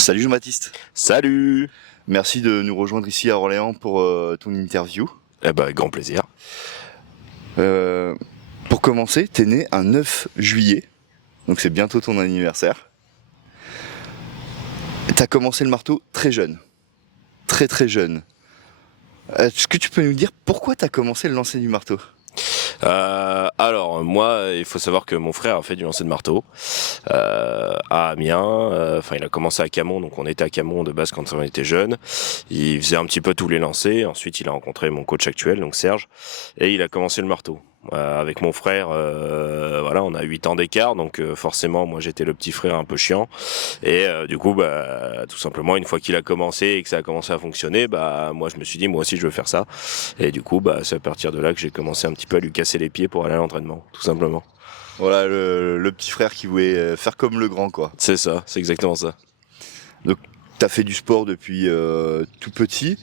Salut Jean-Baptiste, Salut! merci de nous rejoindre ici à Orléans pour ton interview. Eh ben, grand plaisir. Euh, pour commencer, t'es né un 9 juillet, donc c'est bientôt ton anniversaire. T'as commencé le marteau très jeune, très très jeune. Est-ce que tu peux nous dire pourquoi t'as commencé le lancer du marteau? Alors, moi, il faut savoir que mon frère a fait du lancer de marteau à Amiens. Enfin, il a commencé à Camon, donc on était à Camon de base quand on était jeune. Il faisait un petit peu tous les lancers. Ensuite, il a rencontré mon coach actuel, donc Serge, et il a commencé le marteau. Avec mon frère, voilà, on a 8 ans d'écart, donc forcément, moi j'étais le petit frère un peu chiant. Et du coup, tout simplement, une fois qu'il a commencé et que ça a commencé à fonctionner, moi je me suis dit, moi aussi je veux faire ça. Et du coup, c'est à partir de là que j'ai commencé un petit peu à lui casser les pieds pour aller à l'entraînement, tout simplement. Voilà, le petit frère qui voulait faire comme le grand, quoi. C'est ça, c'est exactement ça. Donc t'as fait du sport depuis tout petit.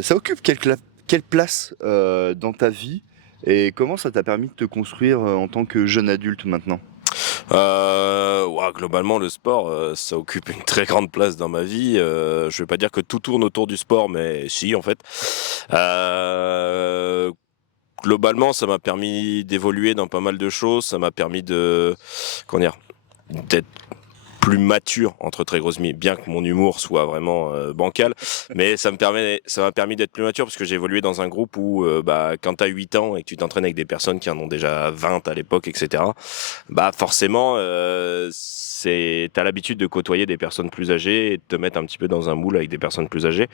Ça occupe quelle place dans ta vie et comment ça t'a permis de te construire en tant que jeune adulte maintenant? Ouais, globalement, le sport, ça occupe une très grande place dans ma vie. Je vais pas dire que tout tourne autour du sport, mais si, en fait. Globalement, ça m'a permis d'évoluer dans pas mal de choses. Ça m'a permis comment dire, d'être plus mature, entre très grosses guillemets, bien que mon humour soit vraiment bancal, mais ça m'a permis d'être plus mature parce que j'ai évolué dans un groupe où quand tu as 8 ans et que tu t'entraînes avec des personnes qui en ont déjà 20 à l'époque, etc., forcément t'as l'habitude de côtoyer des personnes plus âgées et de te mettre un petit peu dans un moule avec des personnes plus âgées.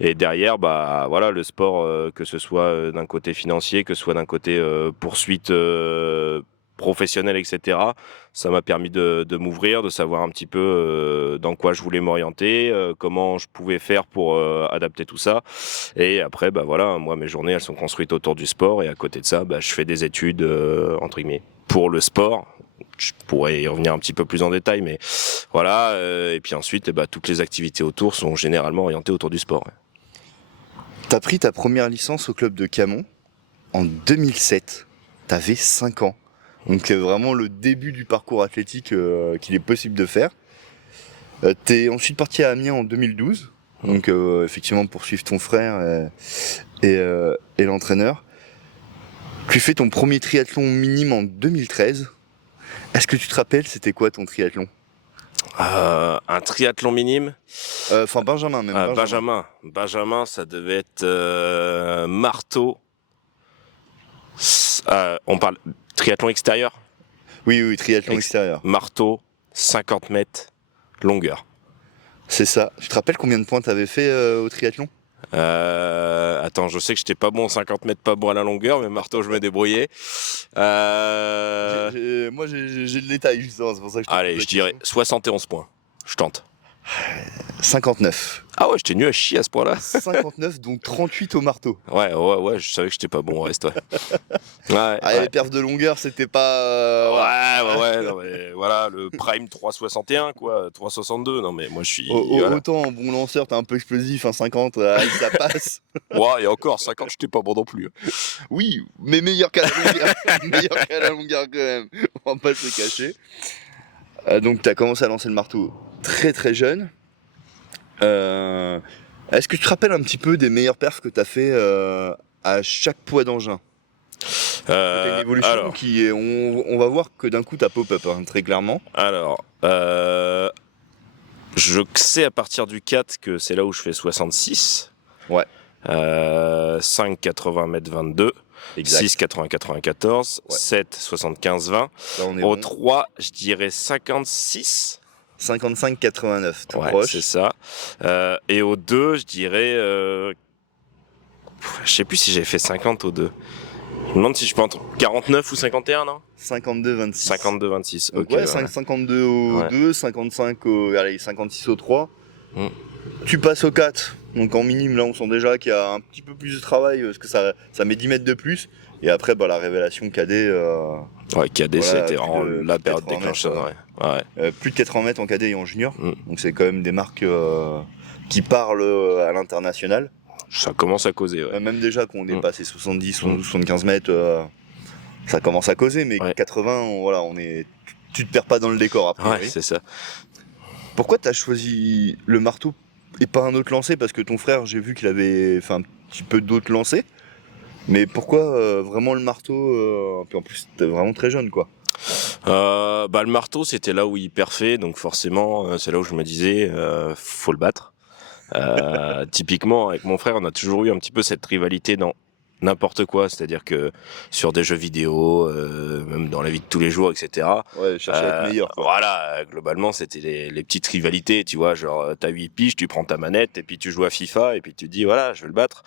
Et derrière, voilà, le sport, que ce soit d'un côté financier, que ce soit d'un côté poursuite professionnelle, etc., ça m'a permis de m'ouvrir, de savoir un petit peu dans quoi je voulais m'orienter, comment je pouvais faire pour adapter tout ça. Et après, voilà, moi, mes journées, elles sont construites autour du sport. Et à côté de ça, je fais des études, entre guillemets, pour le sport. Je pourrais y revenir un petit peu plus en détail, mais voilà. Et puis ensuite, toutes les activités autour sont généralement orientées autour du sport. Ouais. T'as pris ta première licence au club de Camon en 2007. T'avais 5 ans. Donc vraiment le début du parcours athlétique qu'il est possible de faire. T'es ensuite parti à Amiens en 2012. Donc effectivement pour suivre ton frère et l'entraîneur. Tu fais ton premier triathlon minime en 2013. Est-ce que tu te rappelles c'était quoi ton triathlon? Un triathlon minime. Enfin Benjamin même. Benjamin, ça devait être marteau. On parle triathlon extérieur. Oui, triathlon extérieur. Marteau, 50 mètres, longueur. C'est ça. Tu te rappelles combien de points t'avais fait au triathlon? Attends, je sais que j'étais pas bon 50 mètres, pas bon à la longueur, mais marteau, je me débrouillais. Moi j'ai le détail justement, c'est pour ça que je te Allez, pose je la dirais question. 71 points. Je tente. 59. Ah ouais, j'étais nul à chier à ce point-là. 59, donc 38 au marteau. Ouais, je savais que j'étais pas bon au reste. Ouais. Les perfs de longueur, c'était pas... Ouais, non, mais voilà, le prime 361, quoi, 362, non mais moi je suis... Voilà. Autant en bon lanceur, t'es un peu explosif, un 50, ça passe. Ouais, et encore, 50, j'étais pas bon non plus. Oui, mais meilleur qu'à la longueur. Meilleur qu'à la longueur quand même, on va pas se le cacher. Donc t'as commencé à lancer le marteau très très jeune. Est-ce que tu te rappelles un petit peu des meilleurs perfs que t'as fait à chaque poids d'engin? T'as une évolution Alors, qui est... On va voir que d'un coup t'as pop-up, hein, très clairement. Alors, je sais à partir du 4 que c'est là où je fais 66. Ouais. 5, 80 mètres 22. Exact. 6, 80, 94. Ouais. 7, 75, 20. Là, on est Au bon. 3, je dirais 56. 55-89, tout Ouais, proche. c'est ça. Et au 2, je dirais... je sais plus si j'ai fait 50 au 2. Je me demande si je peux entre 49 ou 51, non? 52-26. 52-26, Donc ok. ouais, 52 au 2, 55 au... Allez, 56 au 3. Tu passes au 4. Donc en minime, là, on sent déjà qu'il y a un petit peu plus de travail, parce que ça met 10 mètres de plus. Et après, la révélation cadet... Ouais, cadet, voilà, c'était plus vraiment de- la plus de période 80 déclencheuse. mètres, Ouais. plus de 80 mètres en cadet et en junior. Mm. Donc c'est quand même des marques qui parlent à l'international. Ça commence à causer, ouais. Même déjà qu'on est Mm. passé 70, 72, 75 mètres, ça commence à causer. Mais Ouais. 80, on est... tu te perds pas dans le décor après. Ouais, c'est ça. Pourquoi t'as choisi le marteau et pas un autre lancer? Parce que ton frère, j'ai vu qu'il avait fait un petit peu d'autres lancers. Mais pourquoi vraiment le marteau Puis en plus, t'es vraiment très jeune, quoi. Le marteau, c'était là où il perfait, donc forcément, c'est là où je me disais, faut le battre. Typiquement, avec mon frère, on a toujours eu un petit peu cette rivalité dans n'importe quoi, c'est-à-dire que sur des jeux vidéo, même dans la vie de tous les jours, etc. Ouais, chercher à être meilleur, quoi. Voilà, globalement, c'était les petites rivalités, tu vois, genre t'as 8 piges, tu prends ta manette et puis tu joues à FIFA et puis tu te dis voilà, je vais le battre.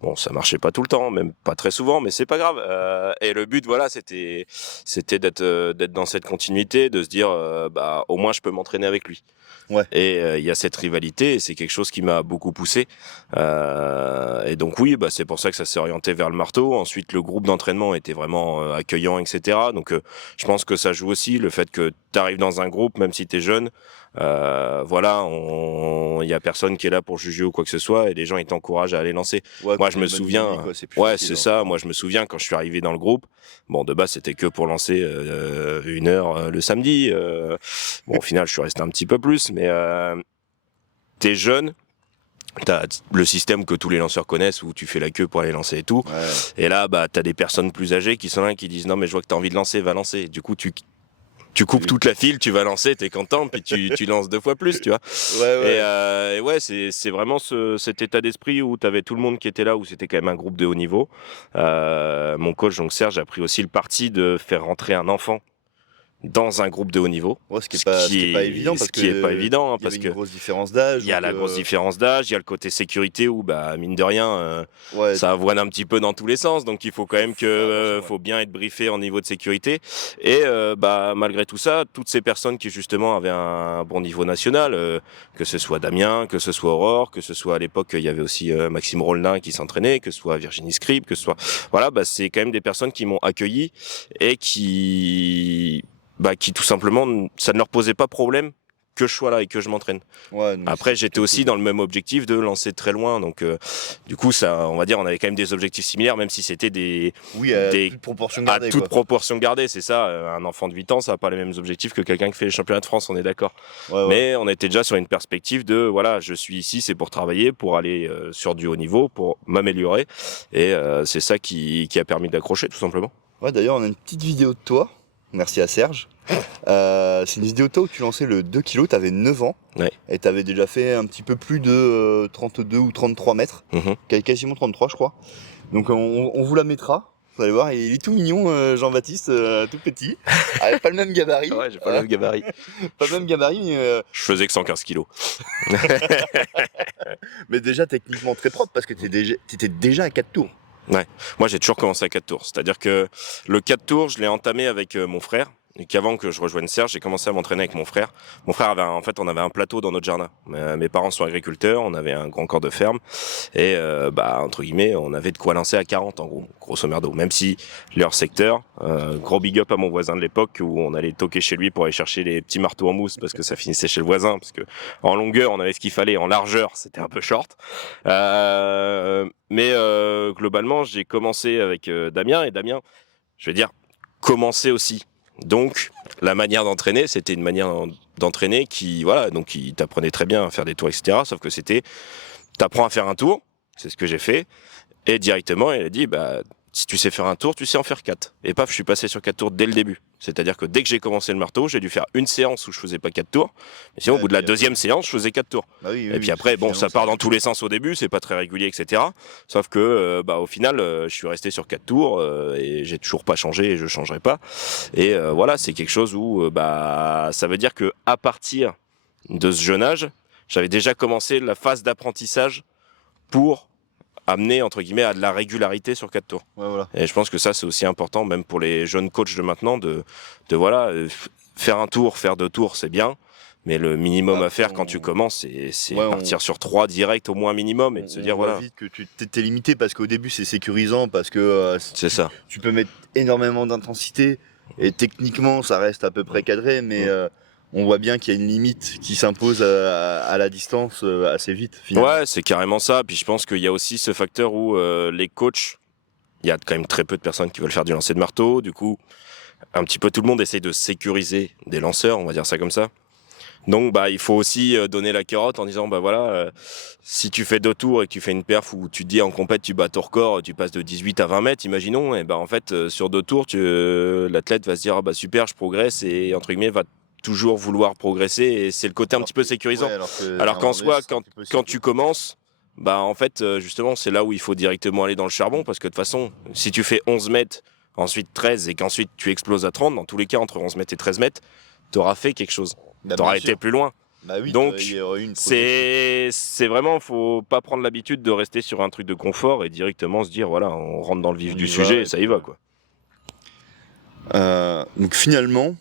Bon, ça marchait pas tout le temps, même pas très souvent, mais c'est pas grave. Et le but, voilà, c'était d'être dans cette continuité, de se dire au moins je peux m'entraîner avec lui. Ouais. Et il y a cette rivalité, et c'est quelque chose qui m'a beaucoup poussé. Et donc oui, c'est pour ça que ça s'est orienté vers le marteau. Ensuite, le groupe d'entraînement était vraiment accueillant, etc. Donc je pense que ça joue aussi, le fait que tu arrives dans un groupe, même si tu es jeune, voilà, il y a personne qui est là pour juger ou quoi que ce soit, et les gens ils t'encouragent à aller lancer. Ouais, Moi je me souviens, c'est ça. Moi je me souviens quand je suis arrivé dans le groupe. Bon, de base c'était que pour lancer 1 heure le samedi. Bon, au final je suis resté un petit peu plus, mais t'es jeune. T'as le système que tous les lanceurs connaissent où tu fais la queue pour aller lancer et tout. Ouais. Et là, t'as des personnes plus âgées qui sont là qui disent non mais je vois que t'as envie de lancer, va lancer. Du coup, tu coupes toute la file, tu vas lancer, t'es content, puis tu lances 2 fois plus, tu vois. Ouais. Et ouais, c'est vraiment cet état d'esprit où t'avais tout le monde qui était là, où c'était quand même un groupe de haut niveau. Mon coach, donc Serge, a pris aussi le parti de faire rentrer un enfant dans un groupe de haut niveau. Ouais, ce qui est pas évident, parce que il y avait une grosse différence d'âge. Il y a la grosse différence d'âge, il y a le côté sécurité où, mine de rien, Ouais, ça avoine un petit peu dans tous les sens. Donc, il faut quand même faut bien être briefé en niveau de sécurité. Et, malgré tout ça, toutes ces personnes qui, justement, avaient un bon niveau national, que ce soit Damien, que ce soit Aurore, que ce soit à l'époque, il y avait aussi Maxime Rollin qui s'entraînait, que ce soit Virginie Scribe, que ce soit, voilà, c'est quand même des personnes qui m'ont accueilli et qui tout simplement, ça ne leur posait pas problème que je sois là et que je m'entraîne. Ouais, après, j'étais aussi dans le même objectif de lancer très loin, donc du coup, ça, on va dire, on avait quand même des objectifs similaires, même si c'était toute proportion gardée. Toute proportion gardée, c'est ça. Un enfant de 8 ans, ça n'a pas les mêmes objectifs que quelqu'un qui fait les championnats de France, on est d'accord. Ouais. Mais on était déjà sur une perspective de, voilà, je suis ici, c'est pour travailler, pour aller sur du haut niveau, pour m'améliorer, et c'est ça qui a permis d'accrocher, tout simplement. Ouais, d'ailleurs, on a une petite vidéo de toi. Merci à Serge. C'est une vidéo de toi où tu lançais le 2 kg, t'avais 9 ans. Ouais. Et t'avais déjà fait un petit peu plus de 32 ou 33 mètres. Quasiment 33, je crois. Donc on vous la mettra. Vous allez voir, il est tout mignon, Jean-Baptiste, tout petit. Pas le même gabarit. Ouais, j'ai pas le même gabarit. Pas le même gabarit, mais... Je faisais que 115 kilos. Mais déjà techniquement très propre, parce que t'étais déjà à 4 tours. Ouais, moi j'ai toujours commencé à 4 tours. C'est-à-dire que le 4 tours, je l'ai entamé avec mon frère. Et qu'avant que je rejoigne Serge, j'ai commencé à m'entraîner avec mon frère. Mon frère on avait un plateau dans notre jardin. Mes parents sont agriculteurs, on avait un grand corps de ferme. Et, entre guillemets, on avait de quoi lancer à 40, en gros, grosso merdo. Même si leur secteur, gros big up à mon voisin de l'époque, où on allait toquer chez lui pour aller chercher les petits marteaux en mousse, parce que ça finissait chez le voisin, parce que en longueur, on avait ce qu'il fallait, en largeur, c'était un peu short. Mais globalement, j'ai commencé avec Damien, et Damien, je veux dire, commençait aussi. Donc, la manière d'entraîner, c'était une manière d'entraîner qui t'apprenait très bien à faire des tours, etc. Sauf que t'apprends à faire un tour, c'est ce que j'ai fait, et directement, il a dit, si tu sais faire un tour, tu sais en faire 4. Et paf, je suis passé sur 4 tours dès le début. C'est-à-dire que dès que j'ai commencé le marteau, j'ai dû faire une séance où je faisais pas 4 tours. Mais sinon, au bout de la deuxième séance, je faisais 4 tours. Et puis après, ça part dans tous les sens au début, c'est pas très régulier, etc. Sauf que, au final, je suis resté sur 4 tours et j'ai toujours pas changé et je changerai pas. Et voilà, c'est quelque chose où, ça veut dire que à partir de ce jeune âge, j'avais déjà commencé la phase d'apprentissage pour amener entre guillemets à de la régularité sur 4 tours. Ouais, voilà. Et je pense que ça c'est aussi important, même pour les jeunes coachs de maintenant, de faire un tour, faire 2 tours, c'est bien, mais le minimum à faire quand tu commences, c'est partir sur 3 directs au moins minimum, et de se dire voilà. Vite que tu t'es limité, parce qu'au début c'est sécurisant, parce que c'est ça. Tu peux mettre énormément d'intensité et techniquement ça reste à peu près cadré, mais on voit bien qu'il y a une limite qui s'impose à la distance assez vite, finalement. Ouais, c'est carrément ça. Puis je pense qu'il y a aussi ce facteur où les coachs, il y a quand même très peu de personnes qui veulent faire du lancer de marteau. Du coup, un petit peu tout le monde essaye de sécuriser des lanceurs, on va dire ça comme ça. Donc bah il faut aussi donner la carotte en disant bah voilà, si tu fais 2 tours et que tu fais une perf où tu te dis en compète tu bats ton record, tu passes de 18 à 20 mètres, imaginons, et bah en fait sur 2 tours l'athlète va se dire ah bah super, je progresse, et entre guillemets va toujours vouloir progresser, et c'est le côté un petit peu sécurisant. Ouais, Alors qu'en soi quand tu commences, bah en fait justement c'est là où il faut directement aller dans le charbon, parce que de toute façon si tu fais 11 mètres, ensuite 13 et qu'ensuite tu exploses à 30, dans tous les cas entre 11 mètres et 13 mètres, t'auras fait quelque chose. Bah, T'auras bien été sûr. plus loin. Bah oui, Donc, il y aurait eu une progression. c'est vraiment, faut pas prendre l'habitude de rester sur un truc de confort et directement se dire, voilà, on rentre dans le vif On du y va, sujet et et ça puis y va, voilà. quoi. Donc finalement,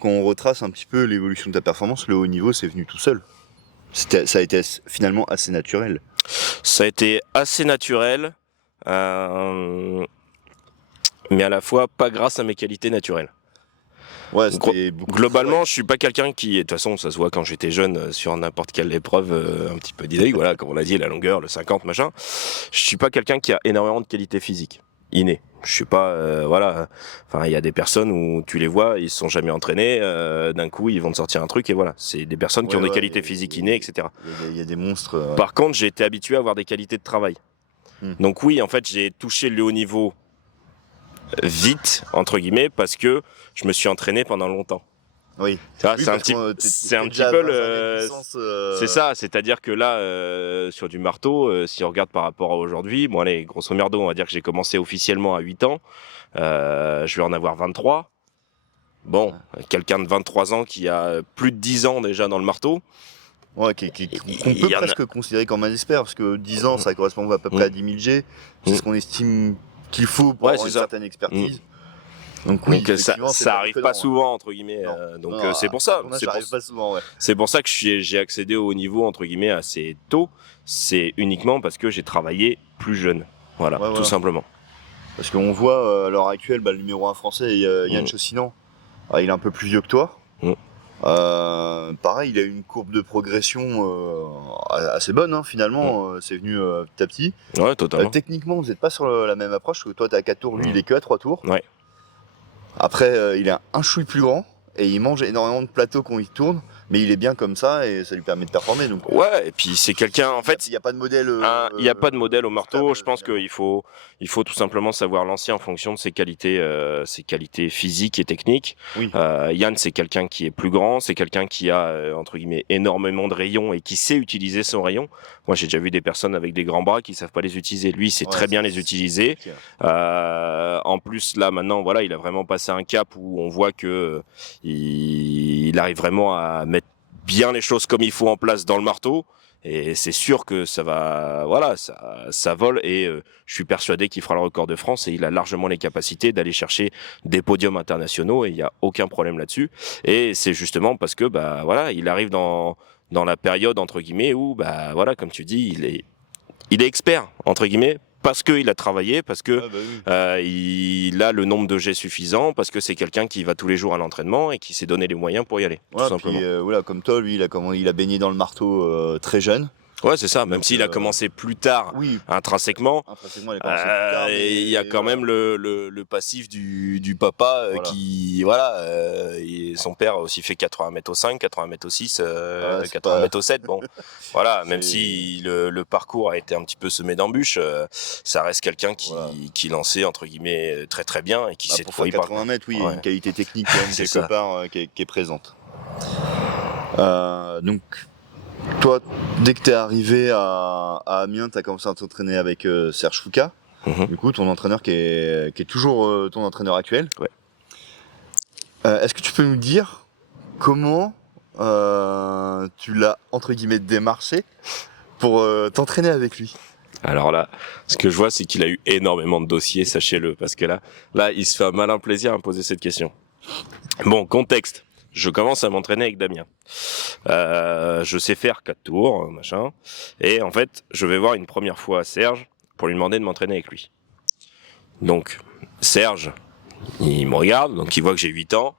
quand on retrace un petit peu l'évolution de ta performance, le haut niveau, c'est venu tout seul. Ça a été finalement assez naturel. Ça a été assez naturel, euh, mais à la fois pas grâce à mes qualités naturelles. Ouais, c'était beaucoup Globalement, ouais. je suis pas quelqu'un qui, de toute façon, ça se voit quand j'étais jeune sur n'importe quelle épreuve, un petit peu dynamique, voilà, comme on a dit, la longueur, le 50, machin. Je suis pas quelqu'un qui a énormément de qualités physiques, innées. Je suis pas, voilà. Enfin, il y a des personnes où tu les vois, ils se sont jamais entraînés, d'un coup, ils vont te sortir un truc et voilà. C'est des personnes qui ont des qualités physiques innées, etc. Il y a des monstres. Par contre, j'ai été habitué à avoir des qualités de travail. Donc oui, en fait, j'ai touché le haut niveau vite, entre guillemets, parce que je me suis entraîné pendant longtemps. Oui. Tu vois, Oui, c'est un petit peu c'est ça, c'est-à-dire que là, sur du marteau, si on regarde par rapport à aujourd'hui, bon allez, grosso merdo, on va dire que j'ai commencé officiellement à 8 ans, je vais en avoir 23. Bon, quelqu'un de 23 ans qui a plus de 10 ans déjà dans le marteau. Ouais, qu'on peut presque considérer comme un expert, parce que 10 ans, ça correspond à peu près à 10 000 G. C'est ce qu'on estime qu'il faut pour avoir une certaine expertise. Donc oui, ça arrive pas souvent, entre guillemets. C'est pour ça. Pas souvent, ouais. C'est pour ça que j'ai accédé au haut niveau, entre guillemets, assez tôt. C'est uniquement parce que j'ai travaillé plus jeune. Voilà, tout simplement. Parce qu'on voit à l'heure actuelle, le numéro 1 français, Yann Chaussinan. Il est un peu plus vieux que toi. Pareil, il a une courbe de progression assez bonne, finalement. C'est venu petit à petit. Ouais, totalement. Techniquement, vous n'êtes pas sur la même approche. Toi, tu as 4 tours, lui, il est que à 3 tours. Ouais. Après, il est un chouille plus grand et il mange énormément de plateaux quand il tourne, mais il est bien comme ça et ça lui permet de performer. Donc, ouais, et puis c'est quelqu'un, en fait, il n'y a pas de modèle. Il n'y a pas de modèle au marteau. Je pense qu'il faut tout simplement savoir lancer en fonction de ses qualités physiques et techniques. Oui. Yann, c'est quelqu'un qui est plus grand, c'est quelqu'un qui a entre guillemets énormément de rayons et qui sait utiliser son rayon. Moi, j'ai déjà vu des personnes avec des grands bras qui savent pas les utiliser. Lui, il sait très bien les utiliser. En plus, là, maintenant, voilà, il a vraiment passé un cap où on voit que il arrive vraiment à mettre bien les choses comme il faut en place dans le marteau. Et c'est sûr que ça va, voilà, ça vole, et je suis persuadé qu'il fera le record de France, et il a largement les capacités d'aller chercher des podiums internationaux, et il n'y a aucun problème là-dessus. Et c'est justement parce que, bah, voilà, il arrive dans la période, entre guillemets, où, bah, voilà, comme tu dis, il est expert, entre guillemets, parce qu'il a travaillé, parce que il a le nombre de jets suffisant, parce que c'est quelqu'un qui va tous les jours à l'entraînement et qui s'est donné les moyens pour y aller, tout simplement. Puis, voilà, comme toi, lui, il a baigné dans le marteau très jeune. Ouais, c'est ça. Même s'il a commencé plus tard, intrinsèquement, il a commencé plus tard, il y a quand même le passif du papa qui, voilà, son père a aussi fait 80 mètres au 5, 80 mètres au 6, 80 mètres au 7. Bon, voilà, même si le parcours a été un petit peu semé d'embûches, ça reste quelqu'un qui lançait, entre guillemets, très très bien, et qui sait pour faire 80 mètres, il y a une qualité technique quand même quelque part qui est présente. Donc, toi, dès que t'es arrivé à Amiens, t'as commencé à t'entraîner avec Serge Foucault, du coup, ton entraîneur qui est toujours ton entraîneur actuel. Ouais. Est-ce que tu peux nous dire comment tu l'as, entre guillemets, démarché pour t'entraîner avec lui? Alors là, ce que je vois, c'est qu'il a eu énormément de dossiers, sachez-le, parce que là, il se fait un malin plaisir à me poser cette question. Bon, contexte. Je commence à m'entraîner avec Damien. Je sais faire 4 tours, machin. Et en fait, je vais voir une première fois Serge pour lui demander de m'entraîner avec lui. Donc, Serge, il me regarde, donc il voit que j'ai 8 ans.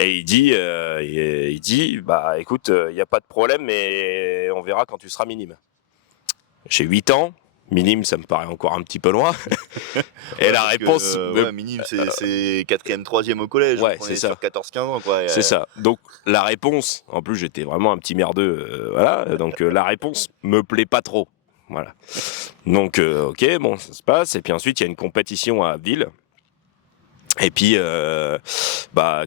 Et il dit, bah écoute, il n'y a pas de problème, mais on verra quand tu seras minime. J'ai 8 ans, minime, ça me paraît encore un petit peu loin. Et Ouais, la parce que, réponse... ouais, minime, c'est 4e, 3e au collège. Ouais, donc on c'est est ça. sur 14-15 ans, quoi. C'est ça. Donc la réponse, en plus j'étais vraiment un petit merdeux, voilà. Donc la réponse me plaît pas trop, voilà. Donc ok, bon, ça se passe. Et puis ensuite il y a une compétition à Abbeville. Et puis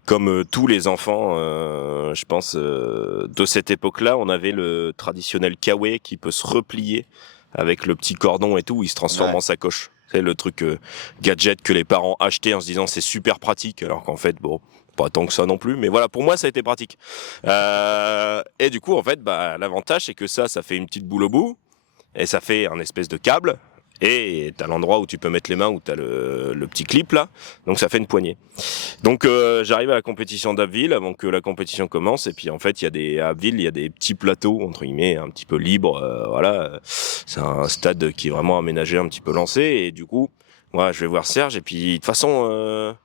comme tous les enfants, je pense de cette époque-là, on avait le traditionnel kawaii qui peut se replier avec le petit cordon et tout, il se transforme Ouais. en sacoche. C'est le truc gadget que les parents achetaient en se disant c'est super pratique, alors qu'en fait bon. Pas tant que ça non plus, mais voilà, pour moi ça a été pratique. Et du coup, en fait, l'avantage c'est que ça fait une petite boule au bout, et ça fait un espèce de câble, et t'as l'endroit où tu peux mettre les mains, où t'as le petit clip là, donc ça fait une poignée. Donc j'arrive à la compétition d'Abbeville avant que la compétition commence, et puis en fait à Abbeville il y a des petits plateaux entre guillemets un petit peu libres, voilà, c'est un stade qui est vraiment aménagé, un petit peu lancé, et du coup, moi je vais voir Serge, et puis de toute façon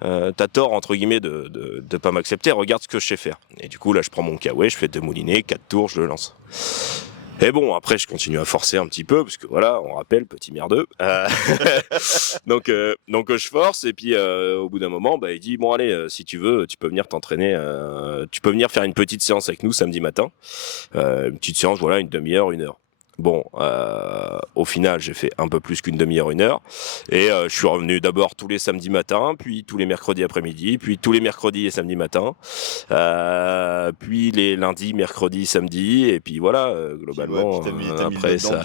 t'as tort entre guillemets de pas m'accepter, regarde ce que je sais faire. Et du coup là je prends mon kawaii, je fais 2 moulinets, 4 tours, je le lance. Et bon, après, je continue à forcer un petit peu, parce que voilà, on rappelle, petit merdeux. Donc, je force, et puis au bout d'un moment, il dit, bon allez, si tu veux, tu peux venir t'entraîner, tu peux venir faire une petite séance avec nous samedi matin. Une petite séance, voilà, une demi-heure, 1 heure. Bon, au final, j'ai fait un peu plus qu'une demi-heure, 1 heure, et je suis revenu d'abord tous les samedis matins, puis tous les mercredis après-midi, puis tous les mercredis et samedis matins, puis les lundis, mercredis, samedis, et puis voilà, globalement, Puis t'as mis après le doigt dedans,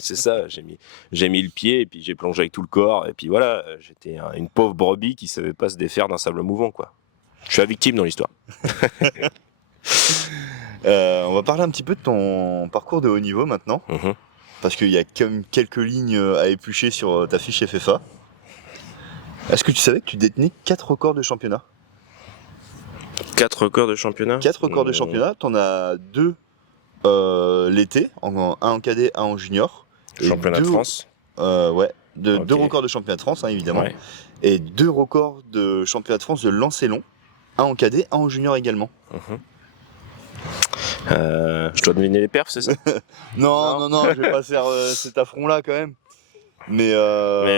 ça, j'ai mis le pied, et puis j'ai plongé avec tout le corps, et puis voilà, j'étais une pauvre brebis qui savait pas se défaire d'un sable mouvant, quoi. Je suis la victime dans l'histoire. On va parler un petit peu de ton parcours de haut niveau maintenant, Mhm. parce qu'il y a quand même quelques lignes à éplucher sur ta fiche FFA. Est-ce que tu savais que tu détenais 4 records de championnat? 4 records de championnat 4 records de championnat, t'en as 2 l'été, un en cadet, un en junior. Et Championnat de France. Ouais, deux Ok. records de championnat de France, hein, évidemment. Ouais. Et 2 records de championnat de France de lancer long, un en cadet, un en junior également. Mhm. Je dois deviner les perfs, c'est ça? Non, je vais pas faire cet affront-là quand même. Mais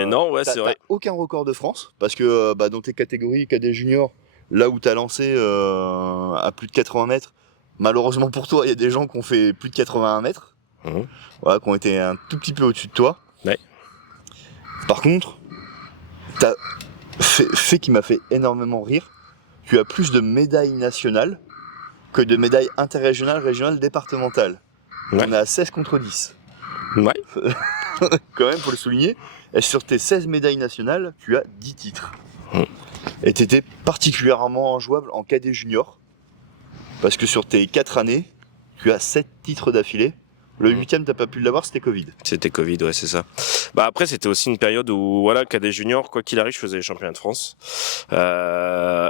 non, ouais, c'est vrai. t'as aucun record de France, parce que dans tes catégories cadet junior, là où t'as lancé à plus de 80 mètres, malheureusement pour toi, il y a des gens qui ont fait plus de 81 mètres, Mhm. voilà, qui ont été un tout petit peu au-dessus de toi. Ouais. Par contre, t'as fait qui m'a fait énormément rire, tu as plus de médailles nationales que de médailles interrégionales, régionales, départementales. Ouais. On est à 16 contre 10. Ouais. Quand même, faut le souligner. Et sur tes 16 médailles nationales, tu as 10 titres. Et tu étais particulièrement jouable en cadet junior. Parce que sur tes 4 années, tu as 7 titres d'affilée. Le 8e, t'as pas pu l'avoir, c'était Covid. C'était Covid, ouais, c'est ça. Après, c'était aussi une période où, voilà, cadet junior, quoi qu'il arrive, je faisais les championnats de France.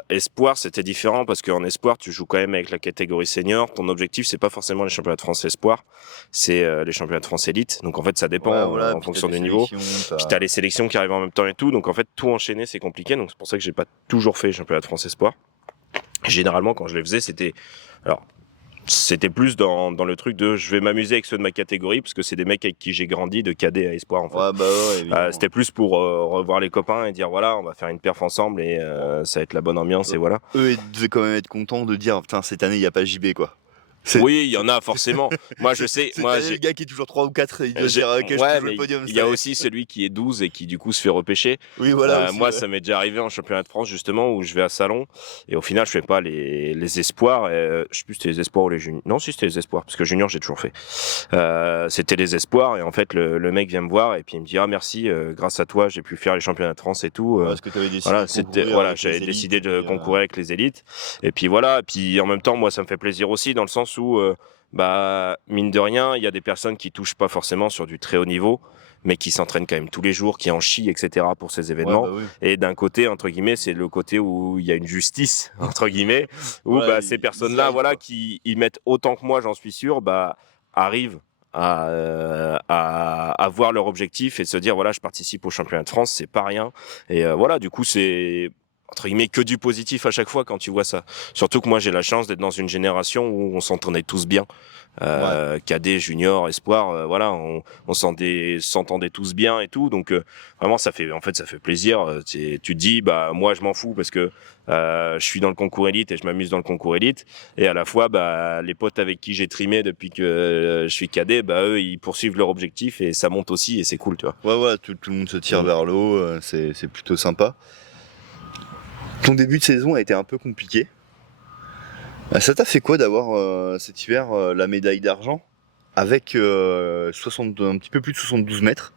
Espoir, c'était différent parce qu'en espoir, tu joues quand même avec la catégorie senior. Ton objectif, c'est pas forcément les championnats de France espoir, c'est les championnats de France élite. Donc en fait, ça dépend en fonction du niveau. Puis t'as les sélections qui arrivent en même temps et tout. Donc en fait, tout enchaîner, c'est compliqué. Donc c'est pour ça que j'ai pas toujours fait les championnats de France espoir. Généralement, quand je les faisais, c'était plus dans le truc de je vais m'amuser avec ceux de ma catégorie parce que c'est des mecs avec qui j'ai grandi de cadet à espoir en fait. Ouais, C'était plus pour revoir les copains et dire voilà on va faire une perf ensemble et ça va être la bonne ambiance et voilà. Eux, ils devaient quand même être contents de dire putain, cette année, il n'y a pas JB quoi. Oui, il y en a forcément. Moi, je sais. Moi, j'ai le gars qui est toujours 3 ou 4, il doit dire ok, je ouais, peux jouer le podium. il y a aussi celui qui est 12 et qui du coup se fait repêcher. Oui, voilà. Aussi, moi, ouais. ça m'est déjà arrivé en championnat de France justement où je vais à Salon et au final je fais pas les espoirs. Je sais plus si c'était les espoirs ou les juniors. Non, si c'était les espoirs parce que junior j'ai toujours fait. C'était les espoirs et en fait le mec vient me voir et puis il me dit ah merci, grâce à toi j'ai pu faire les championnats de France et tout. Parce que t'avais décidé j'avais décidé de concourir avec les élites et puis voilà. Et puis en même temps moi ça me fait plaisir aussi dans le sens où mine de rien, il y a des personnes qui touchent pas forcément sur du très haut niveau, mais qui s'entraînent quand même tous les jours, qui en chient, etc. pour ces événements. Ouais, bah oui. Et d'un côté, entre guillemets, c'est le côté où il y a une justice, entre guillemets, où ces personnes-là, voilà, qui y mettent autant que moi, j'en suis sûr, arrivent à voir leur objectif et se dire voilà, je participe au championnat de France, c'est pas rien. Et voilà, du coup, c'est entre guillemets que du positif à chaque fois quand tu vois ça. Surtout que moi j'ai la chance d'être dans une génération où on s'entendait tous bien. Cadet, junior, espoir, voilà, on s'entendait tous bien et tout. Donc vraiment ça fait plaisir. Tu te dis bah moi je m'en fous parce que je suis dans le concours élite et je m'amuse dans le concours élite. Et à la fois bah les potes avec qui j'ai trimé depuis que je suis cadet, bah eux ils poursuivent leur objectif et ça monte aussi et c'est cool, tu vois. Ouais, tout le monde se tire vers le haut, c'est plutôt sympa. Ton début de saison a été un peu compliqué. Ça t'a fait quoi d'avoir cet hiver la médaille d'argent avec un petit peu plus de 72 mètres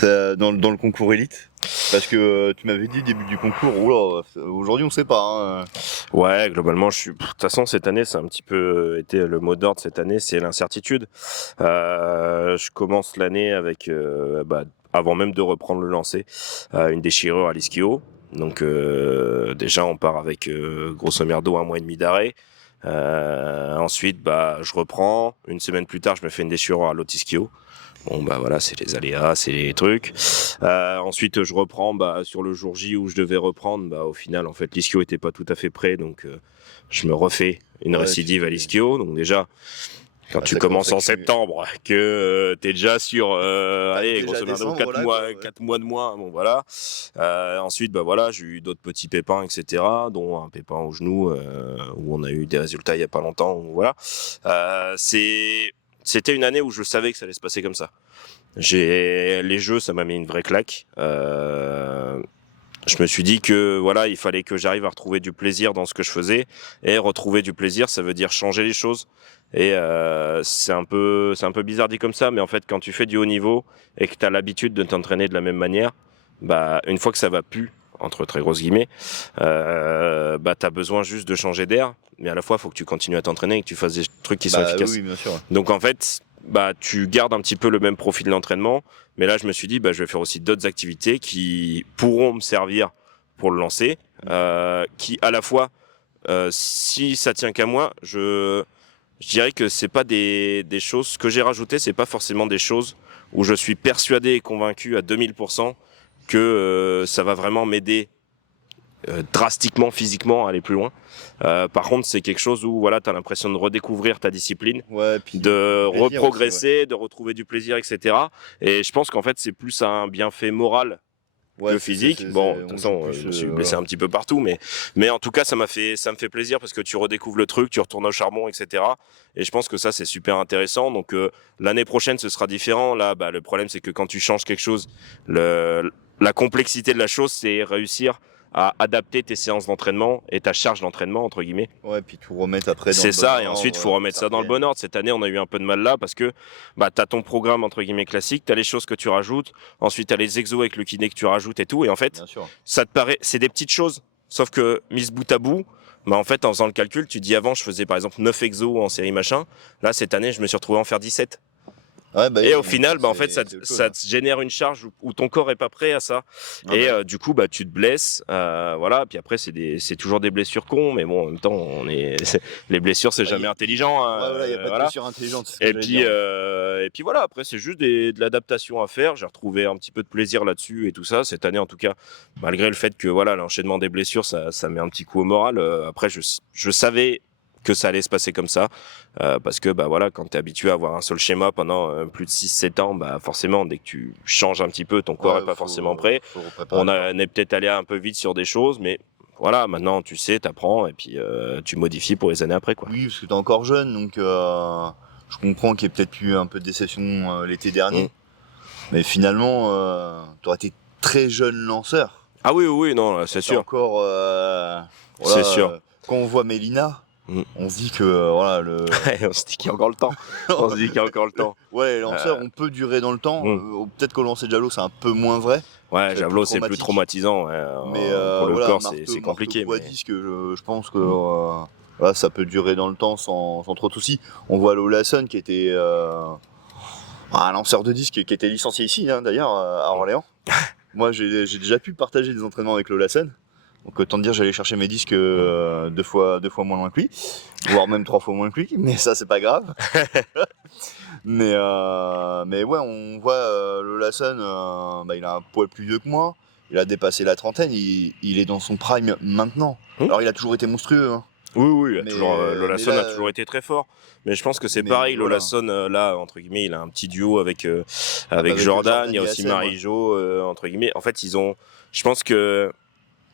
dans le concours élite? Parce que tu m'avais dit début du concours, aujourd'hui on sait pas. Hein. Ouais, globalement, de toute façon, cette année, c'est un petit peu été le mot d'ordre cette année, c'est l'incertitude. Je commence l'année avec, avant même de reprendre le lancer, une déchirure à l'ischio. Donc déjà, on part avec grosso merdo 1 mois et demi d'arrêt. Ensuite, je reprends. Une semaine plus tard, je me fais une déchirure à l'autre ischio. Bon bah voilà, c'est les aléas, c'est les trucs. Ensuite je reprends sur le jour J où je devais reprendre, au final en fait l'ischio était pas tout à fait prêt, donc je me refais une récidive à l'ischio. Donc déjà quand tu commences en septembre, que t'es déjà sur allez grosso modo 4 mois de moins, bon voilà. Ensuite j'ai eu d'autres petits pépins, etc., dont un pépin au genou où on a eu des résultats il y a pas longtemps, voilà. C'était une année où je savais que ça allait se passer comme ça. Les jeux, ça m'a mis une vraie claque. Je me suis dit que voilà, il fallait que j'arrive à retrouver du plaisir dans ce que je faisais. Et retrouver du plaisir, ça veut dire changer les choses. Et c'est un peu bizarre dit comme ça, mais en fait, quand tu fais du haut niveau et que tu as l'habitude de t'entraîner de la même manière, une fois que ça va plus, entre très grosses guillemets, t'as besoin juste de changer d'air, mais à la fois il faut que tu continues à t'entraîner et que tu fasses des trucs qui sont efficaces. Oui, bien sûr. Donc en fait, tu gardes un petit peu le même profil d'entraînement, mais là je me suis dit je vais faire aussi d'autres activités qui pourront me servir pour le lancer, qui à la fois si ça tient qu'à moi, je dirais que c'est pas des choses que j'ai rajoutées, c'est pas forcément des choses où je suis persuadé et convaincu à 2000% que ça va vraiment m'aider drastiquement physiquement à aller plus loin. Par contre, c'est quelque chose où voilà, tu as l'impression de redécouvrir ta discipline, de reprogresser, aussi, de retrouver du plaisir, etc. Et je pense qu'en fait, c'est plus un bienfait moral que physique. Bon, de toute façon, je me suis blessé un petit peu partout, mais en tout cas, ça me fait plaisir parce que tu redécouvres le truc, tu retournes au charbon, etc. Et je pense que ça, c'est super intéressant. Donc, l'année prochaine, ce sera différent. Là, le problème, c'est que quand tu changes quelque chose, la complexité de la chose, c'est réussir à adapter tes séances d'entraînement et ta charge d'entraînement, entre guillemets. Ouais, puis tout remettre après dans le bon ordre. C'est ça, et ensuite, il faut remettre ça dans le bon ordre. Cette année, on a eu un peu de mal là parce que tu as ton programme, entre guillemets, classique, tu as les choses que tu rajoutes, ensuite tu as les exos avec le kiné que tu rajoutes et tout, et en fait, ça te paraît, c'est des petites choses, sauf que, mise bout à bout, en fait, en faisant le calcul, tu dis avant, je faisais par exemple 9 exos en série machin, là, cette année, je me suis retrouvé à en faire 17. Et au final, en fait, ça te génère une charge où ton corps est pas prêt à ça. Du coup, tu te blesses, voilà. Puis après, c'est toujours des blessures cons, mais bon, en même temps, les blessures, c'est jamais intelligent. Hein, y a pas de blessure intelligente. Et puis voilà. Après, c'est juste de l'adaptation à faire. J'ai retrouvé un petit peu de plaisir là-dessus et tout ça. Cette année, en tout cas, malgré le fait que voilà, l'enchaînement des blessures, ça met un petit coup au moral. Après, je savais que ça allait se passer comme ça, parce que voilà, quand tu es habitué à avoir un seul schéma pendant plus de 6-7 ans, forcément dès que tu changes un petit peu, ton corps est pas forcément prêt. On est peut-être allé un peu vite sur des choses, mais voilà, maintenant tu sais, t'apprends et puis tu modifies pour les années après, quoi. Oui, parce que t'es encore jeune, donc je comprends qu'il y ait peut-être eu un peu de déception l'été dernier, mais finalement t'aurais été très jeune lanceur. Ah oui, non, c'est sûr. Encore c'est sûr. Quand on voit Mélina, on se dit que on se dit qu'il y a encore le temps. Ouais, les lanceurs, on peut durer dans le temps. Peut-être qu'au lancer de javelot, c'est un peu moins vrai. Ouais, javelot, c'est plus traumatisant. Mais pour le corps, c'est compliqué. Mais disque, je pense que ça peut durer dans le temps sans trop de soucis. On voit Lawson qui était un lanceur de disque qui était licencié ici, hein, d'ailleurs, à Orléans. Moi, j'ai déjà pu partager des entraînements avec Lawson. Donc autant dire j'allais chercher mes disques 2 fois moins loin que lui, voire même 3 fois moins que lui, mais ça c'est pas grave. mais ouais, on voit Lawson, il a un poil plus vieux que moi, il a dépassé la trentaine, il est dans son prime maintenant. Alors il a toujours été monstrueux, hein. Oui, Mais- Lolason mais là, a toujours été très fort. Mais je pense que c'est mais pareil, voilà. Lolason, là, entre guillemets, il a un petit duo avec avec Jordan, il y a aussi Yassem, ouais. Marie-Jo, entre guillemets. En fait, je pense que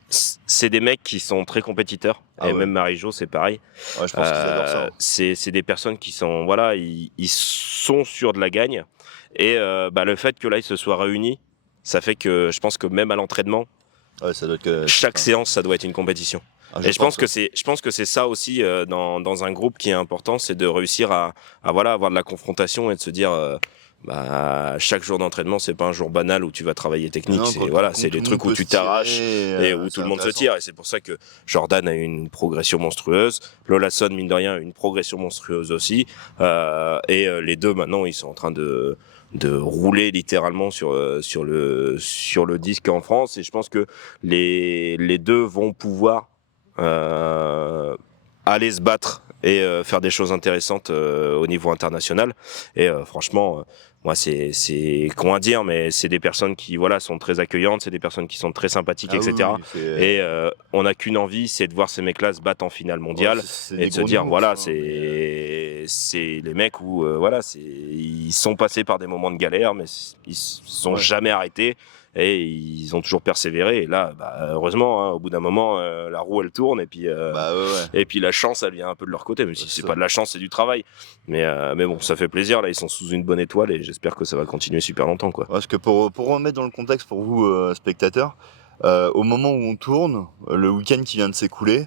c'est des mecs qui sont très compétiteurs. Ah Et ouais. même Marie-Jo, c'est pareil. Ouais, je pense qu'ils adorent ça, hein. C'est des personnes qui sont, voilà, ils sont sur de la gagne. Et le fait que là, ils se soient réunis, ça fait que je pense que même à l'entraînement, Ouais, ça doit être que... chaque séance, ça doit être une compétition. Ah, Et je pense ouais. que c'est ça aussi dans un groupe qui est important, c'est de réussir à voilà avoir de la confrontation et de se dire chaque jour d'entraînement c'est pas un jour banal où tu vas travailler technique, Non, c'est quand voilà, tout c'est le des monde trucs où peut tu se tirer, t'arraches et où c'est tout le monde se intéressant. tire, et c'est pour ça que Jordan a eu une progression monstrueuse, Lolason mine de rien a eu une progression monstrueuse aussi, les deux maintenant ils sont en train de rouler littéralement sur le disque en France, et je pense que les deux vont pouvoir aller se battre et faire des choses intéressantes au niveau international. Et franchement, moi c'est con à dire, mais c'est des personnes qui voilà sont très accueillantes, c'est des personnes qui sont très sympathiques, Ah oui, etc. oui, Et on n'a qu'une envie, c'est de voir ces mecs-là se battre en finale mondiale, c'est et des de se gros dire nounours, voilà, hein, c'est les mecs où voilà, ils sont passés par des moments de galère, mais ils sont Ouais. jamais arrêtés. Et ils ont toujours persévéré. Et là, heureusement, hein, au bout d'un moment, la roue elle tourne, et puis Bah ouais. et puis la chance, elle vient un peu de leur côté, même si c'est Ça. pas de la chance, c'est du travail. Mais bon, ça fait plaisir. Là, ils sont sous une bonne étoile, et j'espère que ça va continuer super longtemps, quoi. Parce que pour remettre dans le contexte pour vous, spectateurs, au moment où on tourne, le week-end qui vient de s'écouler,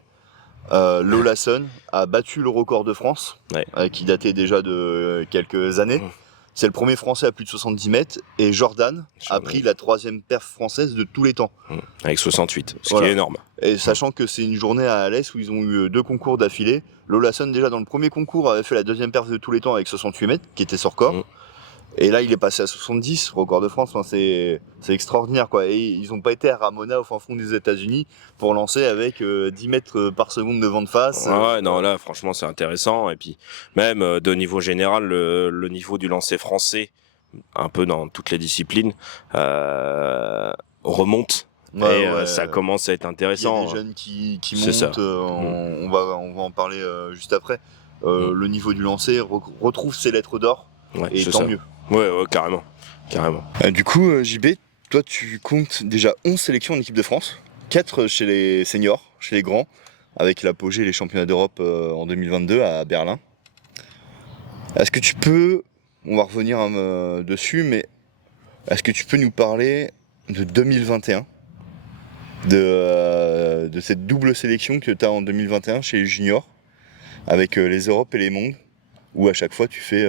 Lolason a battu le record de France, Ouais. qui datait déjà de quelques années. Mmh. C'est le premier Français à plus de 70 mètres, et Jordan a pris la 3e perf française de tous les temps. Avec 68, ce Voilà. qui est énorme. Et sachant que c'est une journée à Alès où ils ont eu 2 concours d'affilée. Lolason, déjà dans le premier concours, avait fait la 2e perf de tous les temps avec 68 mètres, qui était son record. Mmh. Et là, il est passé à 70, record de France. Enfin, c'est extraordinaire, quoi. Et ils n'ont pas été à Ramona, au fin fond des États-Unis, pour lancer avec 10 mètres par seconde de vent de face. Ouais, non, là, franchement, c'est intéressant. Et puis, même de niveau général, le niveau du lancer français, un peu dans toutes les disciplines, remonte. Ouais, et ouais. ça commence à être Il y a intéressant. des jeunes qui C'est ça. montent, on va en parler juste après. Le niveau du lancer retrouve ses lettres d'or, Ouais, et c'est tant ça. mieux. Ouais, carrément. Du coup, JB, toi tu comptes déjà 11 sélections en équipe de France, 4 chez les seniors, chez les grands, avec l'apogée les championnats d'Europe en 2022 à Berlin. Est-ce que tu peux, on va revenir dessus, mais est-ce que tu peux nous parler de 2021, de cette double sélection que tu as en 2021 chez les juniors, avec les Europes et les mondes, où à chaque fois tu fais,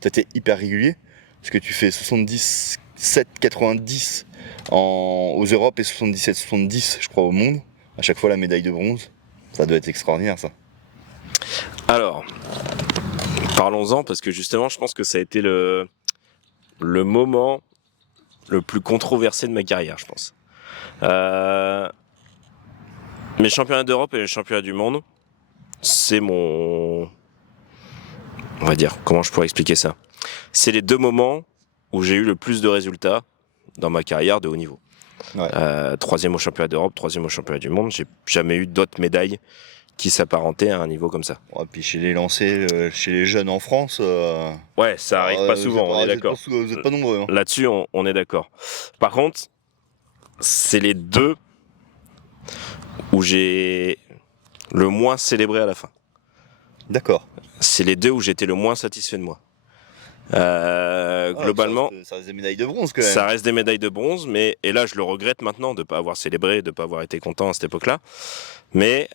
tu été hyper régulier, parce que tu fais 77-90 aux Europes et 77-70 je crois au monde, à chaque fois la médaille de bronze. Ça doit être extraordinaire, ça. Alors, parlons-en, parce que justement, je pense que ça a été le moment le plus controversé de ma carrière, je pense. Mes championnats d'Europe et les championnats du monde, c'est mon... On va dire, comment je pourrais expliquer ça ? C'est les 2 moments où j'ai eu le plus de résultats dans ma carrière de haut niveau. Ouais. 3e au championnat d'Europe, 3e au championnat du monde. J'ai jamais eu d'autres médailles qui s'apparentaient à un niveau comme ça. Et puis chez les lancers, chez les jeunes en France... Ouais, ça arrive pas souvent, on est d'accord. Vous êtes pas nombreux. Hein. Là-dessus, on est d'accord. Par contre, c'est les 2 où j'ai le moins célébré à la fin. D'accord. C'est les 2 où j'étais le moins satisfait de moi. Globalement, ça reste des médailles de bronze quand même. ça reste des médailles de bronze, et là je le regrette maintenant de ne pas avoir célébré, de ne pas avoir été content à cette époque-là. Mais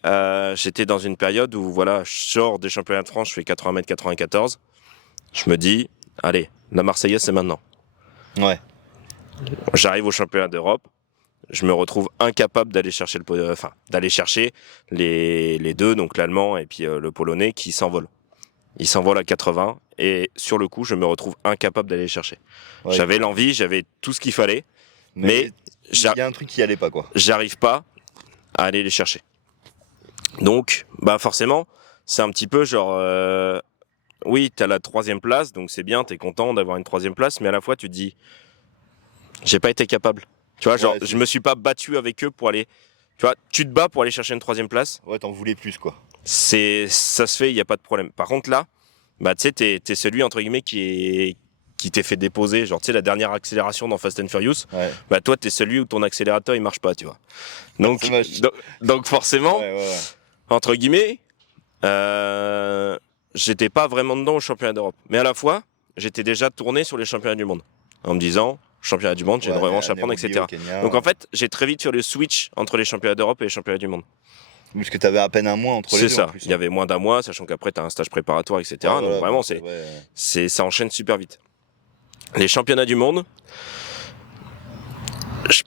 j'étais dans une période où voilà, je sors des championnats de France, je fais 80 m 94. Je me dis, allez, la Marseillaise c'est maintenant. Ouais. J'arrive au championnat d'Europe, je me retrouve incapable d'aller chercher les 2, donc l'allemand et puis le polonais, qui s'envolent. Ils s'envolent à 80, et sur le coup, je me retrouve incapable d'aller les chercher. Ouais. J'avais l'envie, j'avais tout ce qu'il fallait, mais il y a un truc qui allait pas, quoi. J'arrive pas à aller les chercher. Donc, forcément, c'est un petit peu genre, oui, t'as la 3e place, donc c'est bien, t'es content d'avoir une 3e place, mais à la fois tu te dis, j'ai pas été capable Tu vois, genre, Ouais, je me suis pas battu avec eux pour aller. Tu vois, tu te bats pour aller chercher une 3e place. Ouais, t'en voulais plus, quoi. Ça se fait, il n'y a pas de problème. Par contre, là, bah, tu sais, t'es celui, entre guillemets, qui t'est fait déposer. Genre, tu sais, la dernière accélération dans Fast and Furious. Ouais. Bah, toi, t'es celui où ton accélérateur, il marche pas, tu vois. Donc, C'est moche. donc forcément, Ouais. entre guillemets, j'étais pas vraiment dedans au championnat d'Europe. Mais à la fois, j'étais déjà tourné sur les championnats du monde. En me disant, championnat du monde, j'ai une revanche à prendre, Nairobi, etc. au Kenya. Donc en fait, j'ai très vite fait le switch entre les championnats d'Europe et les championnats du monde. Parce que t'avais à peine un mois entre les deux. C'est ça. En plus, Il y avait moins d'un mois, sachant qu'après, tu as un stage préparatoire, etc. Ouais, donc voilà, vraiment, ça enchaîne super vite. Les championnats du monde, je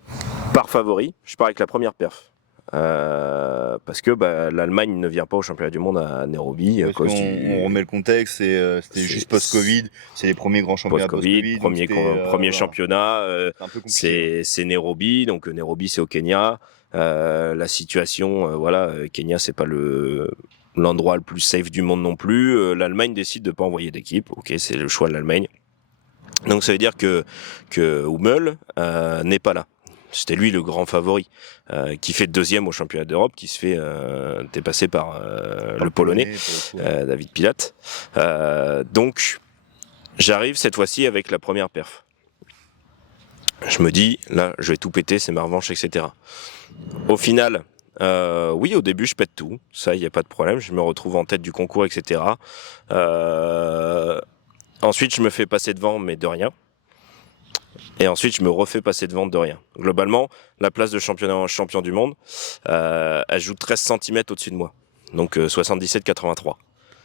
pars favori. Je pars avec la première perf. Parce que l'Allemagne ne vient pas au championnat du monde à Nairobi. Parce qu'on on remet le contexte, c'était juste post-Covid, c'est les premiers grands championnats post-Covid, premier championnat, c'est un peu compliqué. c'est Nairobi, donc Nairobi c'est au Kenya. La situation, Kenya c'est pas l'endroit le plus safe du monde non plus. L'Allemagne décide de pas envoyer d'équipe. Ok, c'est le choix de l'Allemagne. Donc ça veut dire que Hummel n'est pas là. C'était lui le grand favori, qui fait 2e au championnat d'Europe, qui se fait dépasser par le Polonais, David Pilat. Donc j'arrive cette fois-ci avec la première perf. Je me dis, là, je vais tout péter, c'est ma revanche, etc. Au final, oui, au début, je pète tout. Ça, il n'y a pas de problème. Je me retrouve en tête du concours, etc. Ensuite, je me fais passer devant, mais de rien. Et ensuite, je me refais passer devant de rien. Globalement, la place de champion du monde, elle joue 13 cm au-dessus de moi. Donc 77,83.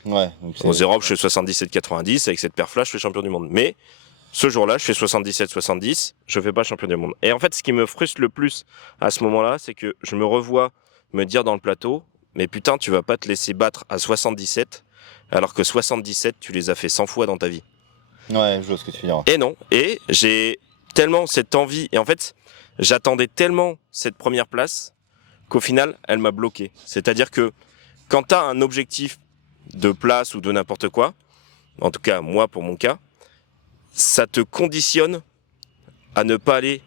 Ouais. Aux Europes, je fais 77,90. Avec cette perf-là, je fais champion du monde. Mais ce jour-là, je fais 77,70. Je fais pas champion du monde. Et en fait, ce qui me frustre le plus à ce moment-là, c'est que je me revois me dire dans le plateau, mais putain, tu vas pas te laisser battre à 77, alors que 77, tu les as fait 100 fois dans ta vie. Ouais, je vois ce que tu veux dire. Et non. Et j'ai tellement cette envie, et en fait, j'attendais tellement cette première place qu'au final, elle m'a bloqué. C'est-à-dire que quand tu as un objectif de place ou de n'importe quoi, en tout cas moi pour mon cas, ça te conditionne à ne pas aller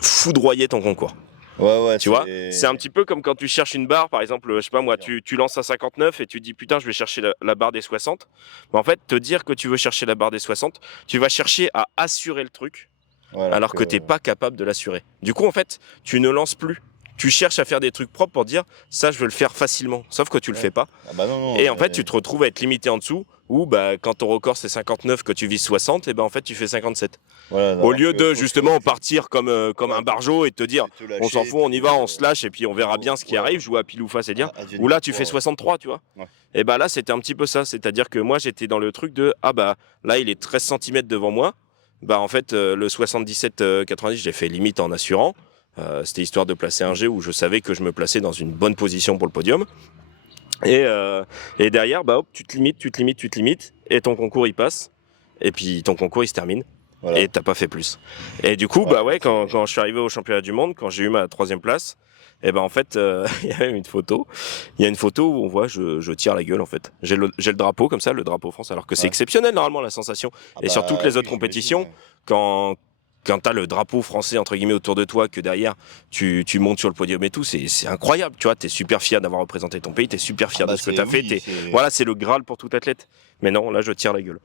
foudroyer ton concours. Ouais, tu vois, c'est un petit peu comme quand tu cherches une barre, par exemple, je sais pas moi, tu lances à 59 et tu dis putain, je vais chercher la barre des 60. Mais en fait, te dire que tu veux chercher la barre des 60, tu vas chercher à assurer le truc, alors que t'es pas capable de l'assurer. Du coup, en fait, tu ne lances plus. Tu cherches à faire des trucs propres pour dire ça, je veux le faire facilement. Sauf que tu le fais pas. Ah bah non, et en fait, tu te retrouves à être limité en dessous. Ou quand ton record c'est 59, que tu vises 60, et en fait tu fais 57. Voilà, au lieu de justement partir comme un barjot et te dire on s'en fout, on y va, on se lâche et puis on verra bien ce qui arrive, jouer à pile ou face et dire. Ou là tu fais 63, tu vois. Ouais. Et là c'était un petit peu ça. C'est-à-dire que moi j'étais dans le truc de là il est 13 cm devant moi. En fait le 77-90 je l'ai fait limite en assurant. C'était histoire de placer un G où je savais que je me plaçais dans une bonne position pour le podium. Et derrière, hop, tu te limites, et ton concours il passe, et puis ton concours il se termine, et t'as pas fait plus. Et du coup, quand je suis arrivé au championnat du monde, quand j'ai eu ma 3e place, en fait, il y a même une photo. Il y a une photo où on voit, je tire la gueule en fait. J'ai le drapeau comme ça, le drapeau France, alors que c'est exceptionnel normalement la sensation. Et sur toutes les autres compétitions, quand t'as le drapeau français entre guillemets autour de toi, que derrière tu montes sur le podium et tout, c'est incroyable, tu vois, t'es super fier d'avoir représenté ton pays, t'es super fier de ce que t'as fait, voilà, c'est le Graal pour tout athlète. Mais non, là je tire la gueule.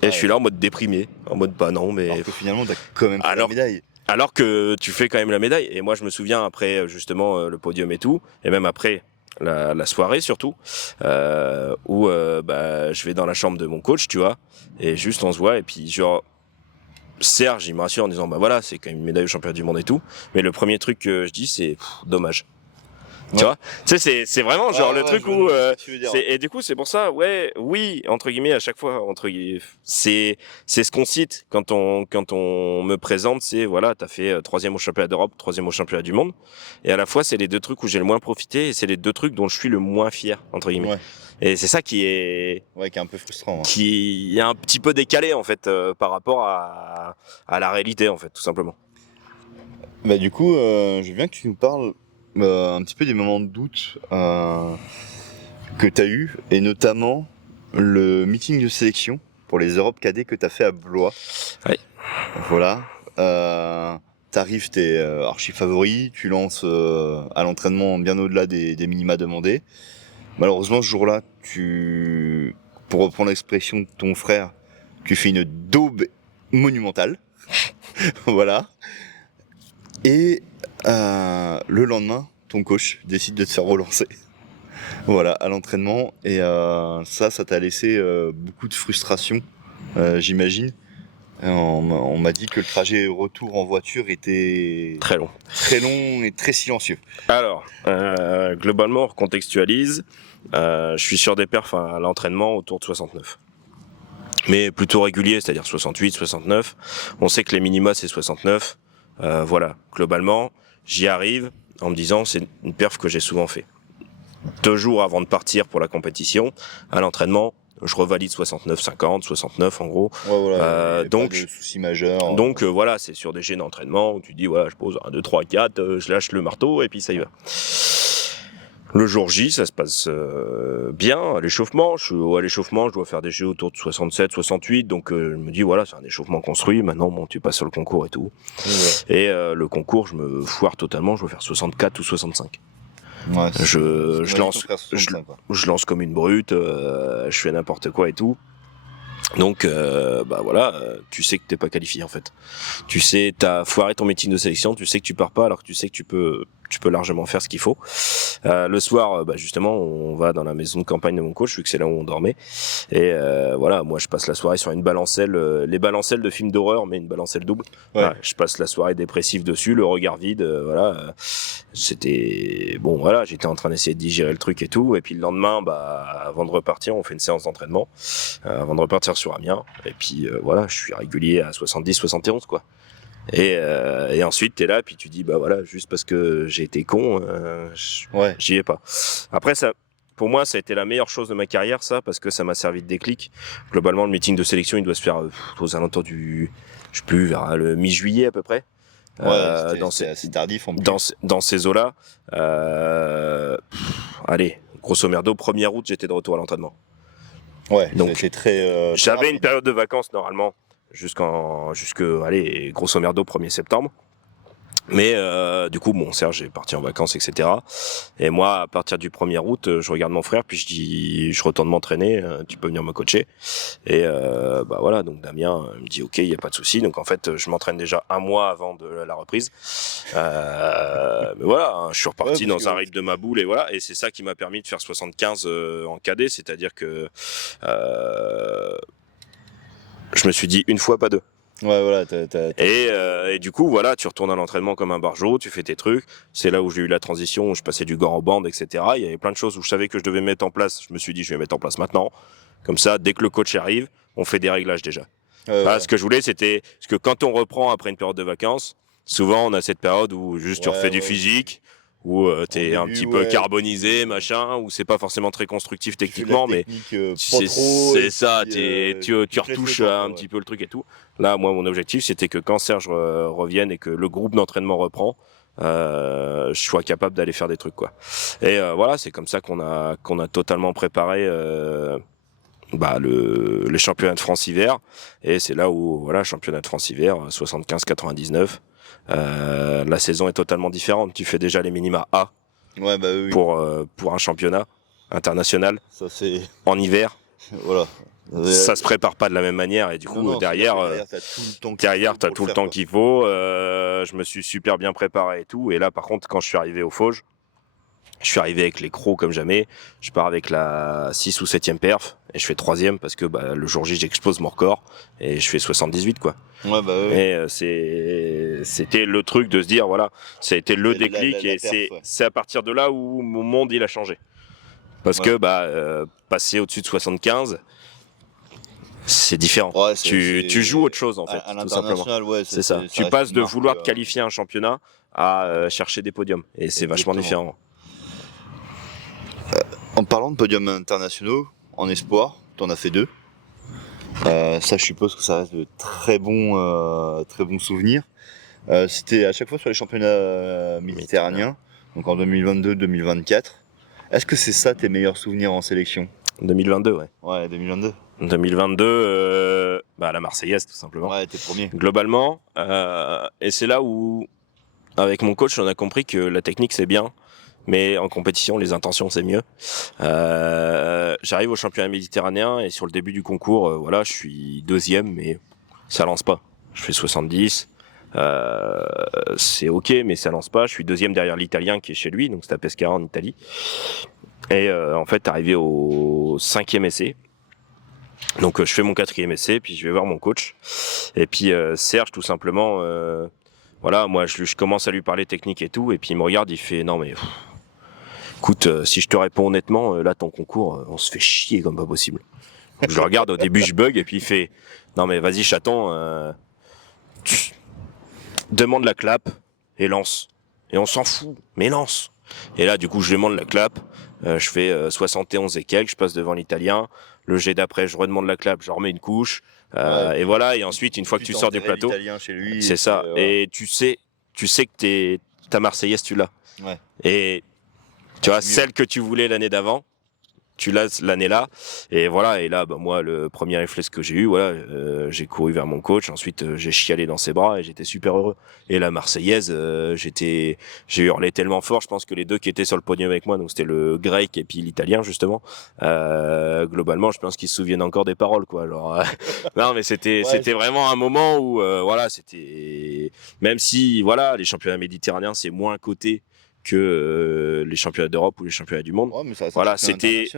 Et je suis là en mode déprimé, en mode non, mais. Alors que finalement t'as quand même fait la médaille. Alors que tu fais quand même la médaille. Et moi je me souviens après justement le podium et tout, et même après la soirée surtout, où je vais dans la chambre de mon coach, tu vois, et juste on se voit, et puis genre. Serge, il me rassure en disant voilà, c'est quand même une médaille au championnat du monde et tout, mais le premier truc que je dis c'est dommage. Tu vois, tu sais, c'est vraiment genre le truc où et du coup c'est pour ça oui entre guillemets à chaque fois c'est ce qu'on cite quand on me présente, c'est voilà, t'as fait 3e au championnat d'Europe, 3e au championnat du monde, et à la fois c'est les 2 trucs où j'ai le moins profité, et c'est les 2 trucs dont je suis le moins fier entre guillemets. Et c'est ça qui est qui est un petit peu décalé en fait par rapport à la réalité en fait, tout simplement. Du coup, je veux bien que tu nous parles un petit peu des moments de doute que tu as eu, et notamment le meeting de sélection pour les Europes cadets que tu as fait à Blois. Ouais. Voilà. t'arrives, t'es archi favori, tu lances à l'entraînement bien au-delà des minima demandés. Malheureusement, ce jour-là, pour reprendre l'expression de ton frère, tu fais une daube monumentale. Voilà. Et le lendemain, ton coach décide de te faire relancer. Voilà, à l'entraînement. Et ça t'a laissé beaucoup de frustration, j'imagine. On m'a dit que le trajet retour en voiture était Très long et très silencieux. Alors, globalement, on recontextualise. Je suis sur des perfs à l'entraînement autour de 69. Mais plutôt régulier, c'est-à-dire 68, 69. On sait que les minima, c'est 69. Voilà, globalement, j'y arrive en me disant c'est une perf que j'ai souvent fait. 2 jours avant de partir pour la compétition, à l'entraînement, je revalide 69, 50, 69 en gros. Ouais, voilà, donc, pas de soucis majeurs. Donc voilà, c'est sur des jets d'entraînement où tu dis voilà, je pose 1, 2, 3, 4, je lâche le marteau et puis ça y va. Le jour J, ça se passe bien. À l'échauffement, je dois faire des jets autour de 67, 68. Donc je me dis voilà, c'est un échauffement construit. Maintenant, bon, tu passes sur le concours et tout. Ouais. Et le concours, je me foire totalement. Je dois faire 64 ou 65. Ouais, je lance comme une brute. Je fais n'importe quoi et tout. Donc, voilà, tu sais que t'es pas qualifié en fait. Tu sais, t'as foiré ton meeting de sélection. Tu sais que tu pars pas, alors que tu sais que tu peux largement faire ce qu'il faut. Le soir, justement, on va dans la maison de campagne de mon coach, vu que c'est là où on dormait. Et voilà, moi, je passe la soirée sur une balancelle, les balancelles de films d'horreur, mais une balancelle double. Ouais. Voilà, je passe la soirée dépressive dessus, le regard vide. Voilà, c'était bon. Voilà, j'étais en train d'essayer de digérer le truc et tout. Et puis le lendemain, avant de repartir, on fait une séance d'entraînement avant de repartir sur Amiens. Et puis voilà, je suis régulier à 70, 71 quoi. Et ensuite t'es là puis tu dis voilà, juste parce que j'ai été con, j'y vais pas. Après ça, pour moi ça a été la meilleure chose de ma carrière, ça, parce que ça m'a servi de déclic. Globalement, le meeting de sélection il doit se faire aux alentours du, je sais plus, vers le mi-juillet à peu près. C'est assez tardif en plus. Dans ces eaux-là, allez, grosso merdo, 1er août j'étais de retour à l'entraînement. Ouais, donc c'est très. J'avais une période de vacances normalement allez, grosso merdo 1er septembre. Mais du coup, Serge est parti en vacances, etc. Et moi, à partir du 1er août, je regarde mon frère, puis je dis, je retourne m'entraîner, tu peux venir me coacher. Et voilà, donc Damien me dit, ok, il n'y a pas de souci. Donc en fait, je m'entraîne déjà 1 mois avant de la reprise. Mais voilà, je suis reparti dans un rythme de ma boule, et voilà. Et c'est ça qui m'a permis de faire 75 en cadet, c'est-à-dire que je me suis dit 1 fois, pas 2. Ouais, voilà. Et du coup, voilà, tu retournes à l'entraînement comme un barjot, tu fais tes trucs. C'est là où j'ai eu la transition, où je passais du gant en bande, etc. Il y avait plein de choses où je savais que je devais mettre en place. Je me suis dit, je vais mettre en place maintenant. Comme ça, dès que le coach arrive, on fait des réglages déjà. Ce que je voulais, c'était parce que quand on reprend après une période de vacances, souvent on a cette période où juste tu refais du physique, où t'es un petit peu carbonisé, machin, où c'est pas forcément très constructif techniquement, mais c'est ça, tu retouches un petit peu le truc et tout. Là, moi, mon objectif, c'était que quand Serge revienne et que le groupe d'entraînement reprend, je sois capable d'aller faire des trucs, quoi. Et voilà, c'est comme ça qu'on a totalement préparé les championnats de France hiver. Et c'est là où, voilà, championnat de France hiver, 75-99. La saison est totalement différente. Tu fais déjà les minima A oui. pour un championnat international. Ça, c'est... En hiver. Voilà. Ça se prépare pas de la même manière, et du coup derrière t'as tout le temps qu'il faut. Je me suis super bien préparé et tout. Et là par contre, quand je suis arrivé au Fauges, je suis arrivé avec les crocs comme jamais. Je pars avec la 6 ou 7e perf et je fais 3e parce que le jour J j'explose mon record et je fais 78 quoi. Ouais, oui. Et c'était le truc de se dire voilà, ça a été le déclic, et c'est à partir de là où mon monde il a changé. Parce que passer au-dessus de 75, c'est différent. Ouais, tu joues autre chose en fait, tout simplement. Ouais, c'est ça. Tu passes de vouloir te qualifier un championnat à chercher des podiums, et c'est vachement différent. En parlant de podiums internationaux, en espoir, t'en as fait 2. Ça, je suppose que ça reste de très bons souvenirs. C'était à chaque fois sur les championnats méditerranéens, donc en 2022-2024. Est-ce que c'est ça tes meilleurs souvenirs en sélection ? 2022, ouais. Ouais, 2022. 2022, la Marseillaise tout simplement. Ouais, t'es premier. Globalement, et c'est là où, avec mon coach, on a compris que la technique c'est bien, mais en compétition, les intentions c'est mieux. J'arrive au championnat méditerranéen et sur le début du concours, voilà, je suis deuxième, mais ça lance pas. Je fais 70. C'est ok, mais ça lance pas. Je suis deuxième derrière l'Italien qui est chez lui, donc c'est à Pescara en Italie. Et en fait, arrivé au 5e essai, donc je fais mon 4e essai, puis je vais voir mon coach. Et puis Serge, tout simplement, voilà, moi je commence à lui parler technique et tout, et puis il me regarde, il fait non mais écoute, si je te réponds honnêtement, là ton concours, on se fait chier comme pas possible. Donc, je le regarde, au début je bug, et puis il fait non mais vas-y chaton, demande la clap et lance. Et on s'en fout, mais lance. Et là, du coup, je demande la clap. Je fais 71 et quelques, je passe devant l'Italien. Le jet d'après, je redemande la clap, je remets une couche. Et voilà, et ensuite, une fois que tu sors du plateau, chez lui, c'est ça. Et tu sais que ta Marseillaise, tu l'as. Ouais. Et tu vois, celle que tu voulais l'année d'avant, tu l'as l'année là, et voilà. Et là, moi, le premier réflexe que j'ai eu, voilà, j'ai couru vers mon coach. Ensuite, j'ai chialé dans ses bras et j'étais super heureux. Et la Marseillaise, j'ai hurlé tellement fort. Je pense que les deux qui étaient sur le podium avec moi, donc c'était le grec et puis l'Italien justement. Globalement, je pense qu'ils se souviennent encore des paroles, quoi. Alors, non, mais c'était vraiment un moment où, voilà, c'était, même si, voilà, les championnats méditerranéens c'est moins coté que les championnats d'Europe ou les championnats du monde. Ouais, mais ça voilà, c'était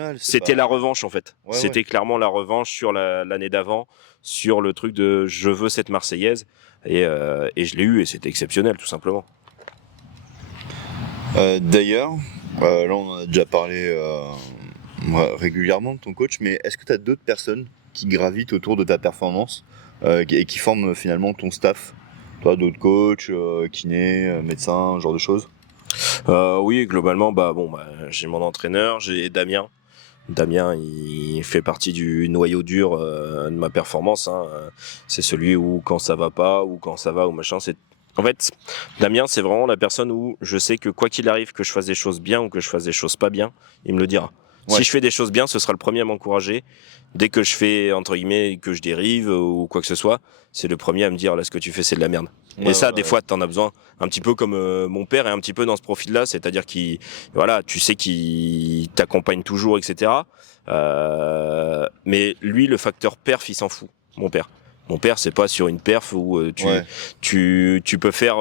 la revanche en fait. Ouais, c'était clairement la revanche sur l'année d'avant, sur le truc de je veux cette Marseillaise, et je l'ai eu et c'était exceptionnel tout simplement. D'ailleurs, là on en a déjà parlé régulièrement de ton coach, mais est-ce que tu as d'autres personnes qui gravitent autour de ta performance et qui forment finalement ton staff? Toi, d'autres coachs, kinés, médecins, ce genre de choses? Oui, globalement, j'ai mon entraîneur, j'ai Damien. Damien, il fait partie du noyau dur de ma performance. Hein. C'est celui où quand ça va pas, ou quand ça va, ou machin. En fait, Damien, c'est vraiment la personne où je sais que quoi qu'il arrive, que je fasse des choses bien ou que je fasse des choses pas bien, il me le dira. Ouais. Si je fais des choses bien, ce sera le premier à m'encourager. Dès que je fais, entre guillemets, que je dérive ou quoi que ce soit, c'est le premier à me dire, là, ce que tu fais, c'est de la merde. Ouais, et ça, des fois, t'en as besoin. Un petit peu comme mon père est un petit peu dans ce profil-là, c'est-à-dire qu'il, voilà, tu sais qu'il t'accompagne toujours, etc. Mais lui, le facteur perf, il s'en fout, mon père. Mon père, c'est pas sur une perf où tu peux faire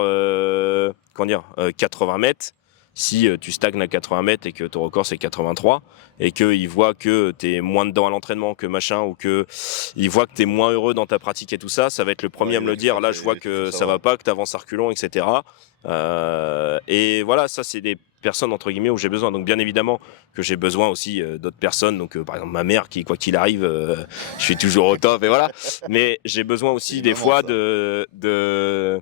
80 mètres. Si tu stagnes à 80 mètres et que ton record c'est 83 et qu'il voit que t'es moins dedans à l'entraînement que machin, ou que il voit que t'es moins heureux dans ta pratique et tout ça, ça va être le premier à me le dire. Là, je vois que ça va pas, que t'avances à reculons, etc. Et voilà, ça c'est des personnes entre guillemets où j'ai besoin. Donc bien évidemment que j'ai besoin aussi d'autres personnes. Donc par exemple ma mère qui, quoi qu'il arrive, je suis toujours au top et voilà. Mais j'ai besoin aussi des fois d'un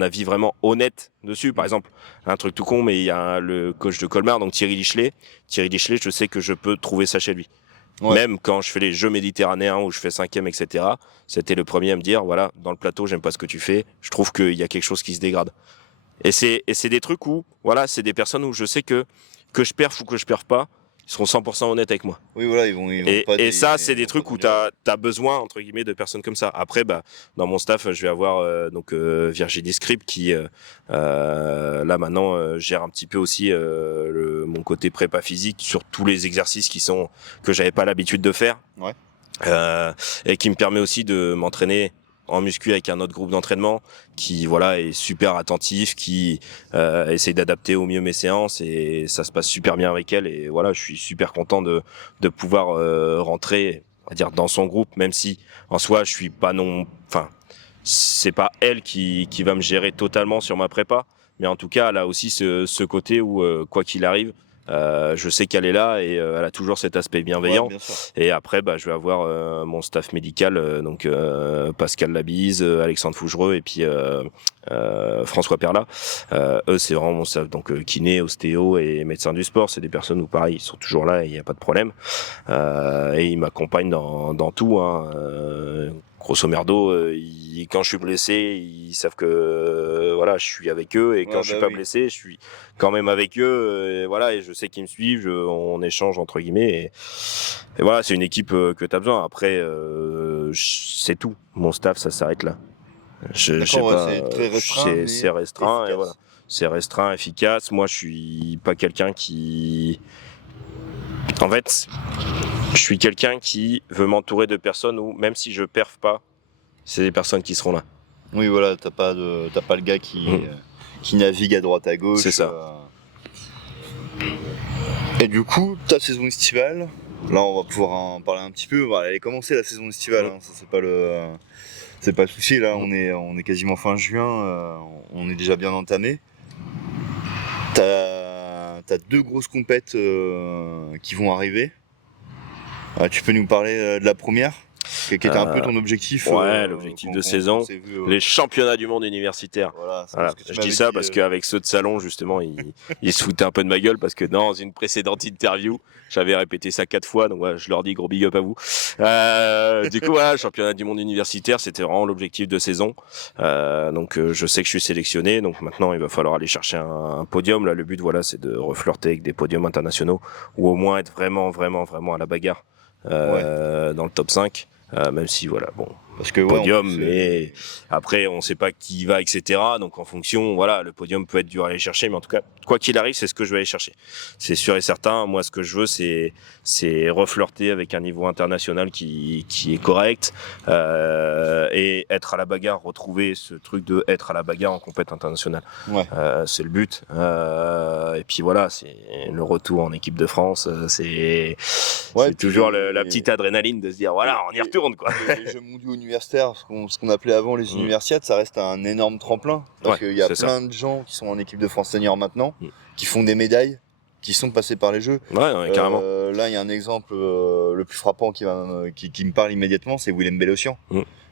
avis vraiment honnête dessus. Par exemple, un truc tout con, mais il y a le coach de Colmar, donc Thierry Lichelet. Thierry Lichelet, je sais que je peux trouver ça chez lui. Ouais. Même quand je fais les Jeux méditerranéens où je fais 5e, etc., c'était le premier à me dire, voilà, dans le plateau, j'aime pas ce que tu fais, je trouve qu'il y a quelque chose qui se dégrade. Et c'est des trucs où, voilà, c'est des personnes où je sais que je perf ou que je perf pas, ils seront 100% honnêtes avec moi. Oui, voilà, ils vont pas et ça, c'est des trucs où t'as besoin, entre guillemets, de personnes comme ça. Après, dans mon staff, je vais avoir Virginie Script qui, là maintenant, gère un petit peu aussi mon côté prépa physique sur tous les exercices que j'avais pas l'habitude de faire. Ouais. Et qui me permet aussi de m'entraîner en muscu avec un autre groupe d'entraînement qui voilà est super attentif, qui essaye d'adapter au mieux mes séances, et ça se passe super bien avec elle. Et voilà, je suis super content de pouvoir rentrer, on va dire, dans son groupe, même si en soi je suis pas c'est pas elle qui va me gérer totalement sur ma prépa, mais en tout cas elle a aussi ce côté où quoi qu'il arrive, je sais qu'elle est là et elle a toujours cet aspect bienveillant. Ouais, et après, je vais avoir mon staff médical, donc Pascal Labise, Alexandre Fougereux et puis François Perla. Eux, c'est vraiment mon staff, donc kiné, ostéo et médecin du sport. C'est des personnes où pareil, ils sont toujours là et il n'y a pas de problème. Et ils m'accompagnent dans tout. Grosso merdo, quand je suis blessé, ils savent que voilà, je suis avec eux et quand je suis pas oui. blessé, je suis quand même avec eux. Et voilà, et je sais qu'ils me suivent, on échange entre guillemets. Et voilà, c'est une équipe que tu as besoin. Après, c'est tout. Mon staff, ça s'arrête là. Je sais D'accord, ouais, pas, c'est très restreint, mais c'est restreint et efficace. voilà. C'est restreint, efficace. Moi, je suis pas quelqu'un qui. En fait, je suis quelqu'un qui veut m'entourer de personnes où, même si je perf pas, c'est des personnes qui seront là. Oui, voilà, t'as pas le gars qui navigue à droite à gauche. C'est ça. Et du coup, ta saison estivale, là on va pouvoir en parler un petit peu. Voilà, elle est commencée la saison estivale, hein, ça c'est pas le souci. Là, on est quasiment fin juin, on est déjà bien entamé. T'as 2 grosses compètes qui vont arriver. Tu peux nous parler de la première, qui était un peu ton objectif. Ouais, l'objectif de saison, s'est vu, les championnats du monde universitaire. Voilà, Voilà. Je dis ça parce qu'avec ceux de salon, justement, ils se foutaient un peu de ma gueule parce que dans une précédente interview, j'avais répété ça 4 fois, donc voilà, je leur dis gros big up à vous. Du coup, voilà, le championnat du monde universitaire, c'était vraiment l'objectif de saison. Donc, je sais que je suis sélectionné, donc maintenant, il va falloir aller chercher un podium. Là, le but, voilà, c'est de reflirter avec des podiums internationaux ou au moins être vraiment à la bagarre dans le top 5. Même si voilà, bon, parce que podium, mais après on sait pas qui y va, etc. Donc en fonction, voilà, le podium peut être dur à aller chercher, mais en tout cas, quoi qu'il arrive, c'est ce que je vais aller chercher. C'est sûr et certain. Moi, ce que je veux, c'est reflirter avec un niveau international qui est correct et être à la bagarre, retrouver ce truc de être à la bagarre en compétition internationale. Ouais. C'est le but. Et puis voilà, c'est le retour en équipe de France. C'est toujours la petite adrénaline de se dire voilà, on y retourne quoi. Les Jeux mondiaux universitaires, ce qu'on appelait avant les universiades, ça reste un énorme tremplin. Parce qu'il y a plein de gens qui sont en équipe de France senior maintenant, qui font des médailles, qui sont passés par les Jeux. Ouais, carrément. Là, il y a un exemple le plus frappant qui me parle immédiatement, c'est Willem Bellossian.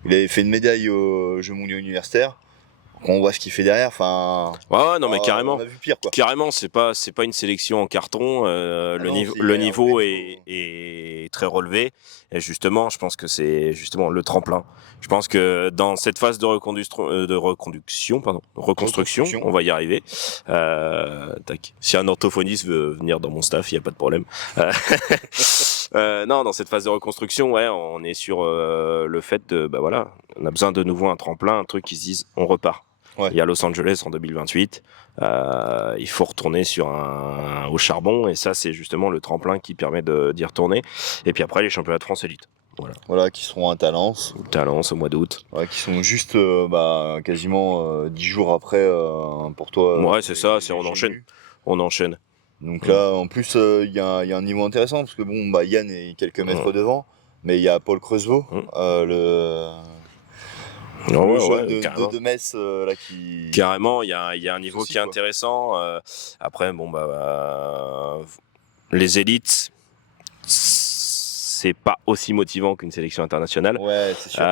Il avait fait une médaille aux Jeux mondiaux universitaires. Quand on voit ce qu'il fait derrière, enfin. Ouais, non, mais carrément. On a vu pire, quoi. Carrément, c'est pas une sélection en carton. Le niveau est très relevé. Et justement, je pense que c'est justement le tremplin. Je pense que dans cette phase de reconstruction, on va y arriver. Tac. Si un orthophoniste veut venir dans mon staff, il y a pas de problème. Non, dans cette phase de reconstruction, ouais, on est sur le fait de, bah voilà, on a besoin de nouveau un tremplin, un truc qui se dise, on repart. Ouais. Il y a Los Angeles en 2028. Il faut retourner au charbon et ça, c'est justement le tremplin qui permet d'y retourner. Et puis après, les championnats de France élite. Voilà, qui seront à Talence. Talence au mois d'août. Ouais, qui sont juste quasiment 10 jours après pour toi. Ouais, c'est ça, on enchaîne. Donc là, en plus, il y a un niveau intéressant parce que bon, Yann est quelques mètres devant, mais il y a Paul Creusevaux, le de Metz là qui. Carrément, il y a un niveau aussi, qui est intéressant. Après, bon les élites, c'est pas aussi motivant qu'une sélection internationale. Ouais, c'est sûr.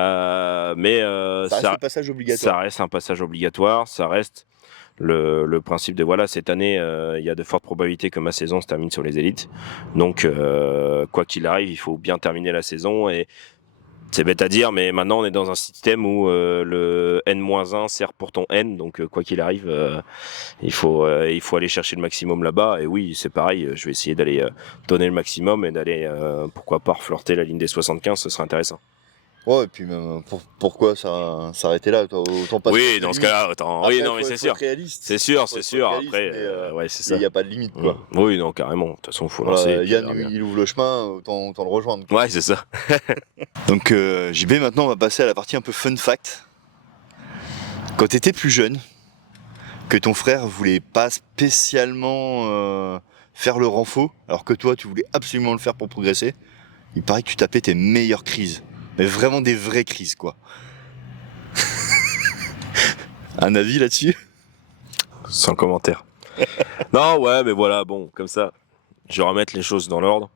Mais ça reste un passage obligatoire. Ça reste un passage obligatoire. Ça reste le principe de voilà, cette année, il y a de fortes probabilités que ma saison se termine sur les élites. Donc, quoi qu'il arrive, il faut bien terminer la saison et c'est bête à dire, mais maintenant on est dans un système où le N-1 sert pour ton N, donc quoi qu'il arrive, il faut aller chercher le maximum là-bas. Et oui, c'est pareil, je vais essayer d'aller donner le maximum et d'aller, pourquoi pas, flirter la ligne des 75, ce serait intéressant. Ouais, et puis même, pourquoi s'arrêter là, autant pas. Oui, dans ce cas-là, autant. Après, oui, non, mais c'est sûr. C'est sûr. Après, ouais, c'est ça. Il n'y a pas de limite, quoi. Oui, non, carrément. De toute façon, il faut lancer. Yann, il ouvre le chemin, autant le rejoindre. Quoi. Ouais, c'est ça. Donc, JB, maintenant, on va passer à la partie un peu fun fact. Quand tu étais plus jeune, que ton frère voulait pas spécialement faire le renfort, alors que toi, tu voulais absolument le faire pour progresser, il paraît que tu tapais tes meilleures crises. Mais vraiment des vraies crises, quoi. Un avis là-dessus ? Sans commentaire. Non, ouais, mais voilà, bon, comme ça, je vais remettre les choses dans l'ordre.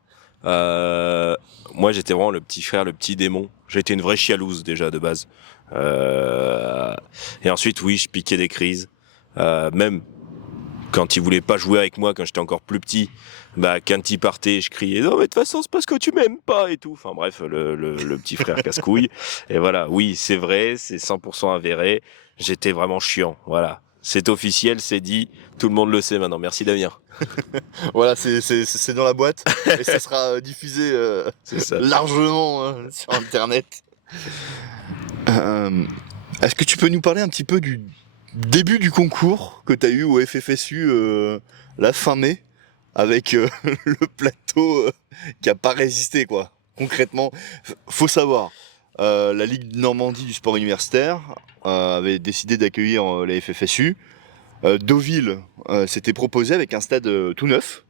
Moi, j'étais vraiment le petit frère, le petit démon. J'étais une vraie chialouse, déjà, de base. Et ensuite, oui, je piquais des crises. Même quand il voulait pas jouer avec moi, quand j'étais encore plus petit, quand il partait, je criais « Non, mais de toute façon, c'est parce que tu m'aimes pas » et tout. Enfin bref, le petit frère casse-couille. Et voilà, oui, c'est vrai, c'est 100% avéré. J'étais vraiment chiant, voilà. c'est officiel, c'est dit, tout le monde le sait maintenant. Merci Damien. Voilà, c'est dans la boîte et ça sera diffusé C'est ça. largement sur internet. Est-ce que tu peux nous parler un petit peu du début du concours que tu as eu au FFSU la fin mai avec le plateau qui a pas résisté quoi. Concrètement, faut savoir, la Ligue Normandie du sport universitaire avait décidé d'accueillir la FFSU. Deauville s'était proposé avec un stade tout neuf,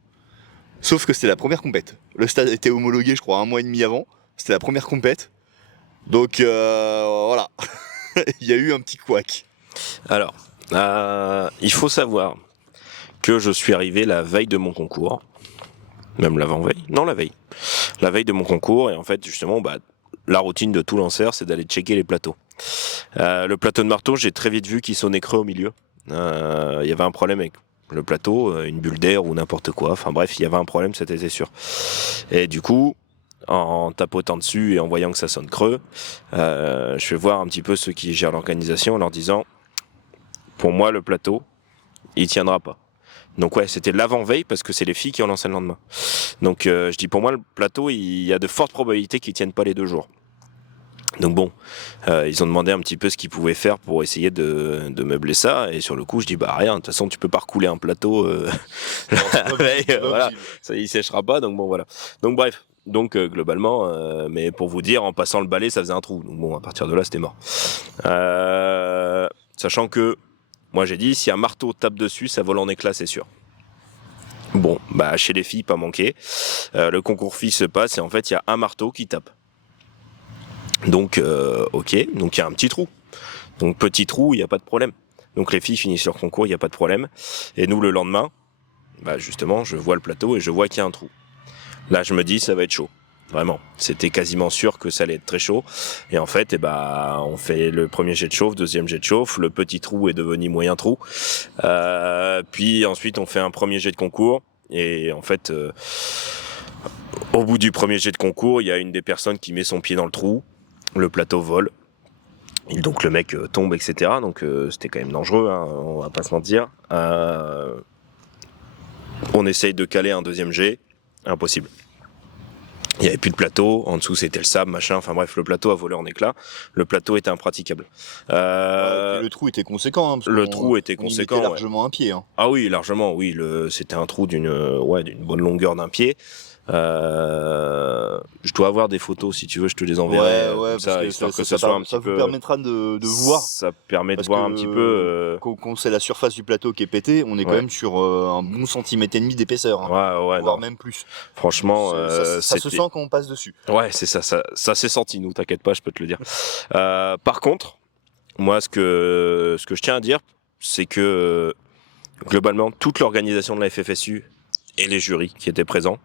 sauf que c'était la première compète. Le stade a été homologué, je crois, 1 mois et demi avant. C'était la première compète. Donc voilà, il y a eu un petit couac. Alors, il faut savoir que je suis arrivé la veille de mon concours. Même l'avant-veille. Non, la veille. La veille de mon concours. Et en fait, justement, la routine de tout lanceur, c'est d'aller checker les plateaux. Le plateau de marteau, j'ai très vite vu qu'il sonnait creux au milieu. Il y avait un problème avec le plateau, une bulle d'air ou n'importe quoi. Enfin bref, il y avait un problème, c'était sûr. Et du coup, en tapotant dessus et en voyant que ça sonne creux, je vais voir un petit peu ceux qui gèrent l'organisation en leur disant, pour moi, le plateau, il tiendra pas. Donc ouais, c'était l'avant-veille parce que c'est les filles qui ont lancé le lendemain. Donc je dis, pour moi, le plateau, il y a de fortes probabilités qu'il tienne pas les 2 jours. Donc bon, ils ont demandé un petit peu ce qu'ils pouvaient faire pour essayer de meubler ça, et sur le coup je dis rien, de toute façon tu peux pas recouler un plateau la veille, voilà, ça il séchera pas, donc bon voilà. Donc bref, globalement, mais pour vous dire, en passant le balai ça faisait un trou, donc bon à partir de là c'était mort. Sachant que, moi j'ai dit, si un marteau tape dessus ça vole en éclats c'est sûr. Bon, chez les filles pas manqué, le concours filles se passe et en fait il y a un marteau qui tape. Donc ok, donc il y a un petit trou. Donc petit trou, il n'y a pas de problème. Donc les filles finissent leur concours, il n'y a pas de problème. Et nous le lendemain, justement, je vois le plateau et je vois qu'il y a un trou. Là je me dis ça va être chaud. Vraiment, c'était quasiment sûr que ça allait être très chaud. Et en fait, on fait le premier jet de chauffe, deuxième jet de chauffe, le petit trou est devenu moyen trou. Puis ensuite on fait un premier jet de concours. Et en fait, au bout du premier jet de concours, il y a une des personnes qui met son pied dans le trou. Le plateau vole, et donc le mec tombe, etc. Donc c'était quand même dangereux, hein, on va pas se mentir. On essaye de caler un deuxième jet, impossible. Il n'y avait plus de plateau, en dessous c'était le sable, machin, enfin bref, le plateau a volé en éclats, le plateau était impraticable. Le trou était conséquent, hein, parce le trou était conséquent, largement un pied. Hein. Ah oui, largement, oui, c'était un trou d'une bonne longueur d'un pied. Je dois avoir des photos si tu veux, je te les enverrai. Ouais, ça, histoire que ça soit un petit peu. Ça vous permettra de voir. Ça permet de voir un petit peu. Quand c'est la surface du plateau qui est pétée, on est quand même sur un bon centimètre et demi d'épaisseur. Hein, voire même plus. Franchement, ça se sent quand on passe dessus. Ouais, c'est ça s'est senti. Nous, t'inquiète pas, je peux te le dire. Par contre, moi, ce que je tiens à dire, c'est que globalement, toute l'organisation de la FFSU et les jurys qui étaient présents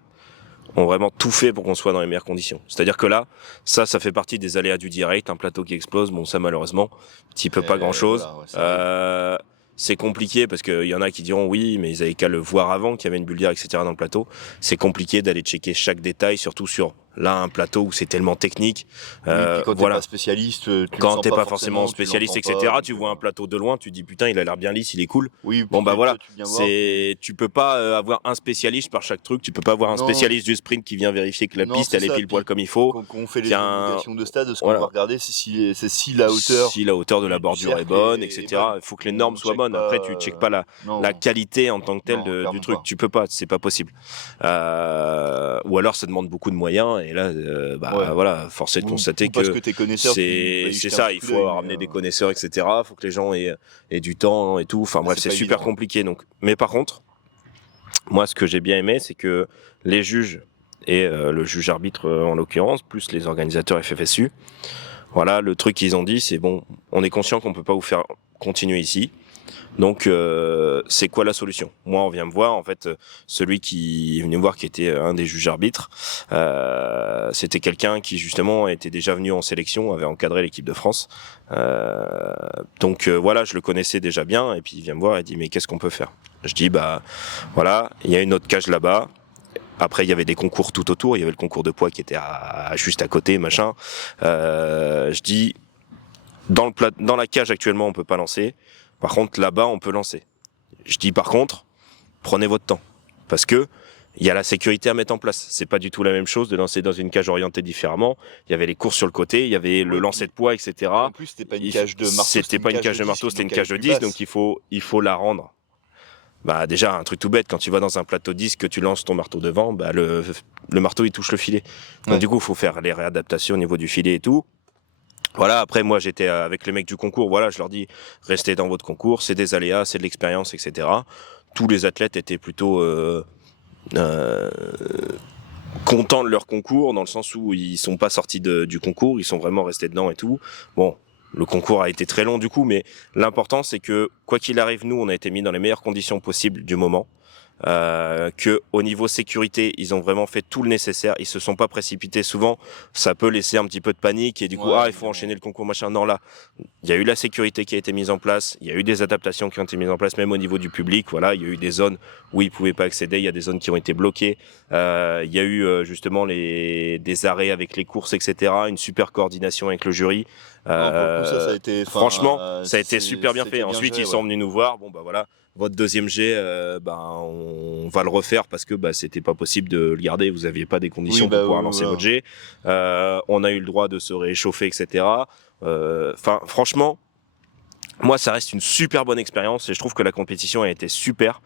ont vraiment tout fait pour qu'on soit dans les meilleures conditions. C'est-à-dire que là, ça fait partie des aléas du direct, un plateau qui explose, bon ça malheureusement, tu peux pas grand-chose. Voilà, c'est compliqué parce qu'il y en a qui diront oui, mais ils avaient qu'à le voir avant qu'il y avait une bulle d'air, etc. dans le plateau. C'est compliqué d'aller checker chaque détail, surtout sur un plateau où c'est tellement technique. Quand t'es pas spécialiste, quand t'es pas forcément spécialiste, etc. Tu vois un plateau de loin, tu dis putain, il a l'air bien lisse, il est cool. Oui. Bon voilà, tu peux pas avoir un spécialiste par chaque truc. Tu peux pas avoir un spécialiste du sprint qui vient vérifier que la piste elle est pile poil comme il faut. Quand on fait les homologations de stade, ce qu'on va regarder, c'est si la hauteur de la bordure est bonne, etc. Il faut que les normes soient bonnes. Après, tu checkes pas la qualité en tant que telle du truc. Tu peux pas, c'est pas possible. Ou alors ça demande beaucoup de moyens. Et là, voilà, force est de constater que t'es connaisseur, c'est ça. Il faut ramener des connaisseurs, etc. Il faut que les gens aient du temps et tout. Enfin bref, c'est super compliqué. Donc, mais par contre, moi, ce que j'ai bien aimé, c'est que les juges et le juge arbitre en l'occurrence, plus les organisateurs FFSU, voilà, le truc qu'ils ont dit, c'est bon, on est conscient qu'on peut pas vous faire continuer ici. Donc c'est quoi la solution? Moi on vient me voir, en fait celui qui est venu me voir qui était un des juges arbitres, c'était quelqu'un qui justement était déjà venu en sélection, avait encadré l'équipe de France, donc voilà, je le connaissais déjà bien, et puis il vient me voir et dit mais qu'est-ce qu'on peut faire? Je dis voilà, il y a une autre cage là-bas. Après, il y avait des concours tout autour. Il y avait le concours de poids qui était juste à côté, machin. Je dis, dans la cage actuellement, on peut pas lancer. Par contre, là-bas, on peut lancer. Je dis par contre, prenez votre temps. Parce que il y a la sécurité à mettre en place. C'est pas du tout la même chose de lancer dans une cage orientée différemment. Il y avait les courses sur le côté, il y avait le lancer de poids, etc. En plus, c'était pas une cage de marteau. C'était pas une cage de marteau, c'était une cage de disque. Donc il faut la rendre. Bah déjà, un truc tout bête, quand tu vas dans un plateau disque, que tu lances ton marteau devant, bah le marteau il touche le filet. Donc du coup, il faut faire les réadaptations au niveau du filet et tout. Voilà, après moi j'étais avec les mecs du concours, voilà, je leur dis restez dans votre concours, c'est des aléas, c'est de l'expérience, etc. Tous les athlètes étaient plutôt contents de leur concours, dans le sens où ils sont pas sortis du concours, ils sont vraiment restés dedans et tout. Bon, le concours a été très long du coup, mais l'important c'est que quoi qu'il arrive, nous on a été mis dans les meilleures conditions possibles du moment. Que au niveau sécurité, ils ont vraiment fait tout le nécessaire. Ils se sont pas précipités. Souvent, ça peut laisser un petit peu de panique et du coup, il faut enchaîner le concours, machin. Non, là, il y a eu la sécurité qui a été mise en place. Il y a eu des adaptations qui ont été mises en place, même au niveau du public. Voilà, il y a eu des zones où ils pouvaient pas accéder. Il y a des zones qui ont été bloquées. Il y a eu justement des arrêts avec les courses, etc. Une super coordination avec le jury. Ça a été, franchement, ça a été super bien fait. Bien Ensuite, géré, ils sont venus nous voir. Bon, bah voilà. Votre deuxième jet, on va le refaire parce que c'était pas possible de le garder. Vous aviez pas des conditions pour pouvoir lancer votre jet. On a eu le droit de se réchauffer, etc. Franchement, moi, ça reste une super bonne expérience et je trouve que la compétition a été super.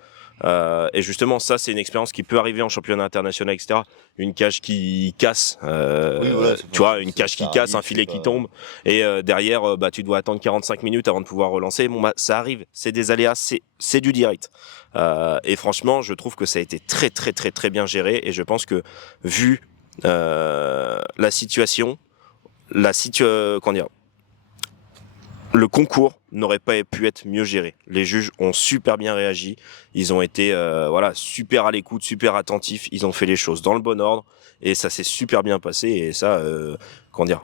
Et justement, ça, c'est une expérience qui peut arriver en championnat international, etc. Une cage qui casse, tu vois, une cage qui casse, un filet qui tombe, et derrière, tu dois attendre 45 minutes avant de pouvoir relancer. Bon, ça arrive, c'est des aléas, c'est du direct. Et franchement, je trouve que ça a été très, très, très, très bien géré, et je pense que vu la situation, comment dire, le concours n'aurait pas pu être mieux géré. Les juges ont super bien réagi. Ils ont été super à l'écoute, super attentifs. Ils ont fait les choses dans le bon ordre et ça s'est super bien passé. Et ça,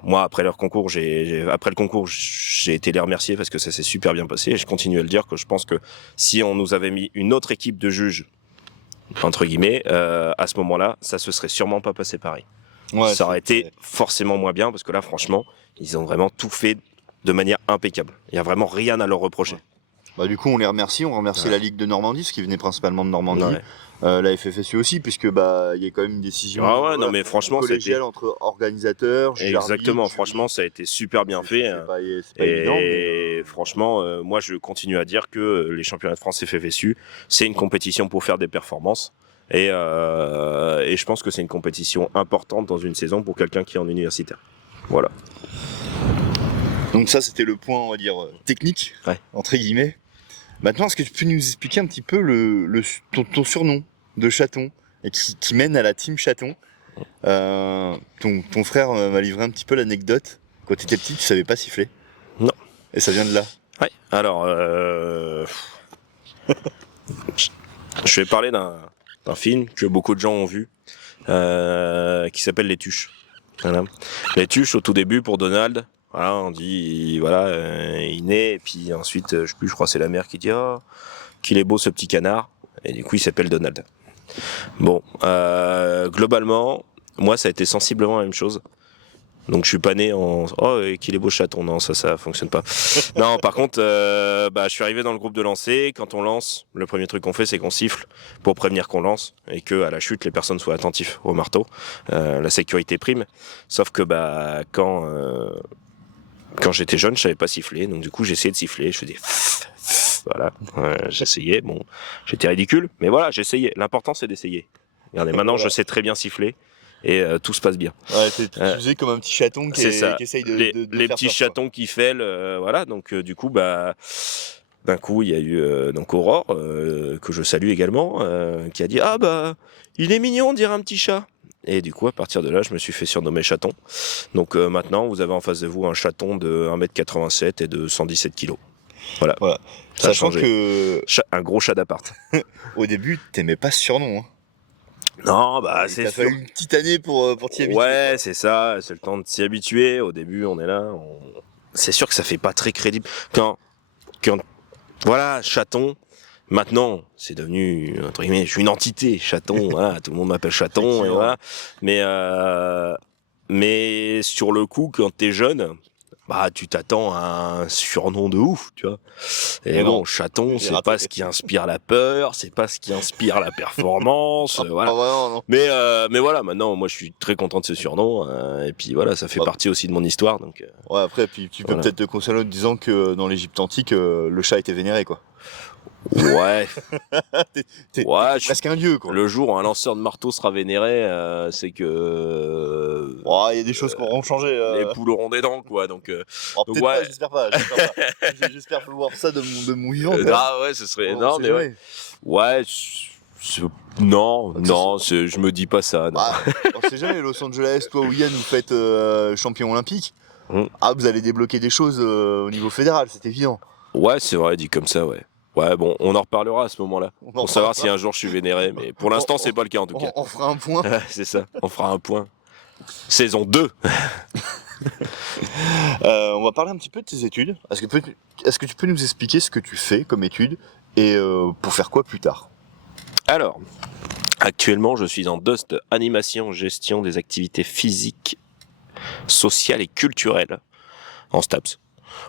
moi après le concours, j'ai été les remercier parce que ça s'est super bien passé. Et je continue à le dire que je pense que si on nous avait mis une autre équipe de juges entre guillemets, à ce moment-là, ça se serait sûrement pas passé pareil. Ouais, ça aurait été forcément moins bien parce que là, franchement, ils ont vraiment tout fait de manière impeccable. Il n'y a vraiment rien à leur reprocher. Du coup, on les remercie. On remercie la Ligue de Normandie, ce qui venait principalement de Normandie. La FFSU aussi, puisque il y a quand même une décision non, mais franchement, collégiale entre organisateurs, juges. Exactement, franchement, ça a été super bien fait. C'est pas évident. Et franchement, moi, je continue à dire que les championnats de France FFSU, c'est une compétition pour faire des performances. Et je pense que c'est une compétition importante dans une saison pour quelqu'un qui est en universitaire. Voilà. Donc ça, c'était le point, on va dire, technique, entre guillemets. Maintenant, est-ce que tu peux nous expliquer un petit peu ton surnom de chaton et qui mène à la team chaton? Ton frère m'a livré un petit peu l'anecdote. Quand tu étais petit, tu savais pas siffler? Non. Et ça vient de là? Ouais, alors... je vais parler d'un film que beaucoup de gens ont vu, qui s'appelle Les Tuches. Voilà. Les Tuches, au tout début, pour Donald... Voilà, on dit, il naît, et puis ensuite, je crois que c'est la mère qui dit, qu'il est beau ce petit canard, et du coup, il s'appelle Donald. Bon, globalement, moi, ça a été sensiblement la même chose. Donc, je suis pas né en, qu'il est beau chaton, non, ça fonctionne pas. Non, par contre, je suis arrivé dans le groupe de lancer, quand on lance, le premier truc qu'on fait, c'est qu'on siffle pour prévenir qu'on lance, et que à la chute, les personnes soient attentives au marteau. La sécurité prime. Sauf que, quand j'étais jeune, je savais pas siffler, donc du coup j'ai essayé de siffler, je faisais voilà, j'essayais, bon, j'étais ridicule, mais voilà, j'essayais. L'important c'est d'essayer. Regardez, maintenant je sais très bien siffler et tout se passe bien. Ouais, tu faisais comme un petit chaton qui essaye de les faire petits chatons qui fêlent, voilà, donc du coup d'un coup il y a eu donc Aurore que je salue également, qui a dit il est mignon, on dirait un petit chat. Et du coup, à partir de là, je me suis fait surnommer chaton. Donc maintenant, vous avez en face de vous un chaton de 1m87 et de 117 kg. Voilà. Sachant que... Un gros chat d'appart. Au début, t'aimais pas ce surnom. Hein. Non, c'est sûr. T'as fallu une petite année pour t'y habituer. Ouais, c'est ça. C'est le temps de s'y habituer. Au début, on est là. C'est sûr que ça fait pas très crédible. Quand voilà, chaton... Maintenant, c'est devenu, entre guillemets, je suis une entité, chaton, voilà, tout le monde m'appelle chaton, et voilà. Mais sur le coup, quand t'es jeune, bah tu t'attends à un surnom de ouf, tu vois. Et Mais bon, non. chaton, c'est pas ce qui inspire la peur, c'est pas ce qui inspire la performance, voilà. Pas vraiment, non. Mais voilà, maintenant, moi, je suis très content de ce surnom, et puis voilà, ça fait partie aussi de mon histoire, donc. Ouais, après, puis tu peux voilà. peut-être te consoler en te disant que dans l'Égypte antique, le chat était vénéré, quoi. Ouais. T'es Ouais, presque un dieu, quoi. Le jour où un lanceur de marteau sera vénéré, c'est que. Il y a des choses qui auront changé. Les poules auront des dents, quoi. Donc peut-être ouais. pas, j'espère pas. J'espère voir ça de mon vivant. Ah ouais, ce serait énorme. Mais ouais. Non, je me dis pas ça. Non. On sait jamais, Los Angeles, toi ou Yann, vous faites champion olympique. Vous allez débloquer des choses au niveau fédéral, c'est évident. Ouais, c'est vrai, dit comme ça, ouais. Ouais, bon, on en reparlera à ce moment-là. Pour savoir si un jour je suis vénéré, mais pour l'instant, c'est pas le cas en tout cas. On fera un point. C'est ça, on fera un point. Saison 2. On va parler un petit peu de tes études. Est-ce que tu peux nous expliquer ce que tu fais comme études et pour faire quoi plus tard? Alors, actuellement, je suis en DOS de animation, gestion des activités physiques, sociales et culturelles en STAPS.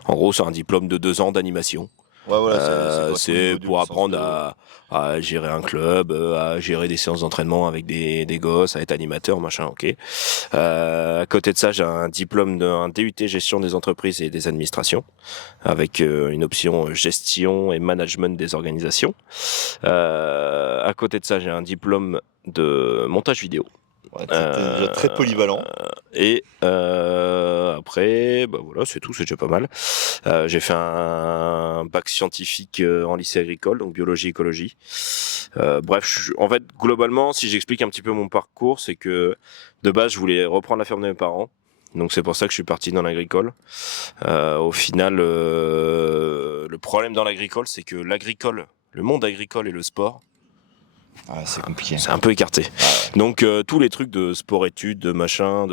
En gros, c'est un diplôme de 2 ans d'animation. Ouais, voilà, c'est pour apprendre à gérer un club, à gérer des séances d'entraînement avec des gosses, à être animateur, machin, ok. À côté de ça, j'ai un diplôme d'un DUT gestion des entreprises et des administrations, avec une option gestion et management des organisations. À côté de ça, j'ai un diplôme de montage vidéo. Ouais, t'es déjà très polyvalent. Et après, bah voilà, c'est tout, c'est déjà pas mal. J'ai fait un bac scientifique en lycée agricole, donc biologie, écologie. Bref, en fait, globalement, si j'explique un petit peu mon parcours, c'est que de base, je voulais reprendre la ferme de mes parents. Donc c'est pour ça que je suis parti dans l'agricole. Au final, le problème dans l'agricole, c'est que le monde agricole et le sport, c'est compliqué. C'est un peu écarté. Donc tous les trucs de sport-études, de machin,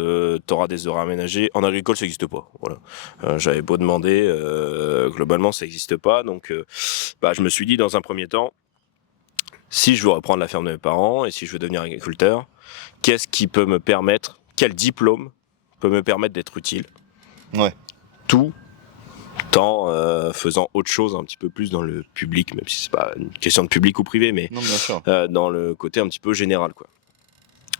t'auras des heures aménagées, en agricole ça n'existe pas. Voilà. J'avais beau demander, globalement ça n'existe pas. Donc je me suis dit dans un premier temps, si je veux reprendre la ferme de mes parents et si je veux devenir agriculteur, qu'est-ce qui peut me permettre, quel diplôme peut me permettre d'être utile? Ouais. Tout en faisant autre chose un petit peu plus dans le public, même si c'est pas une question de public ou privé, mais non, bien sûr. Dans le côté un petit peu général, quoi.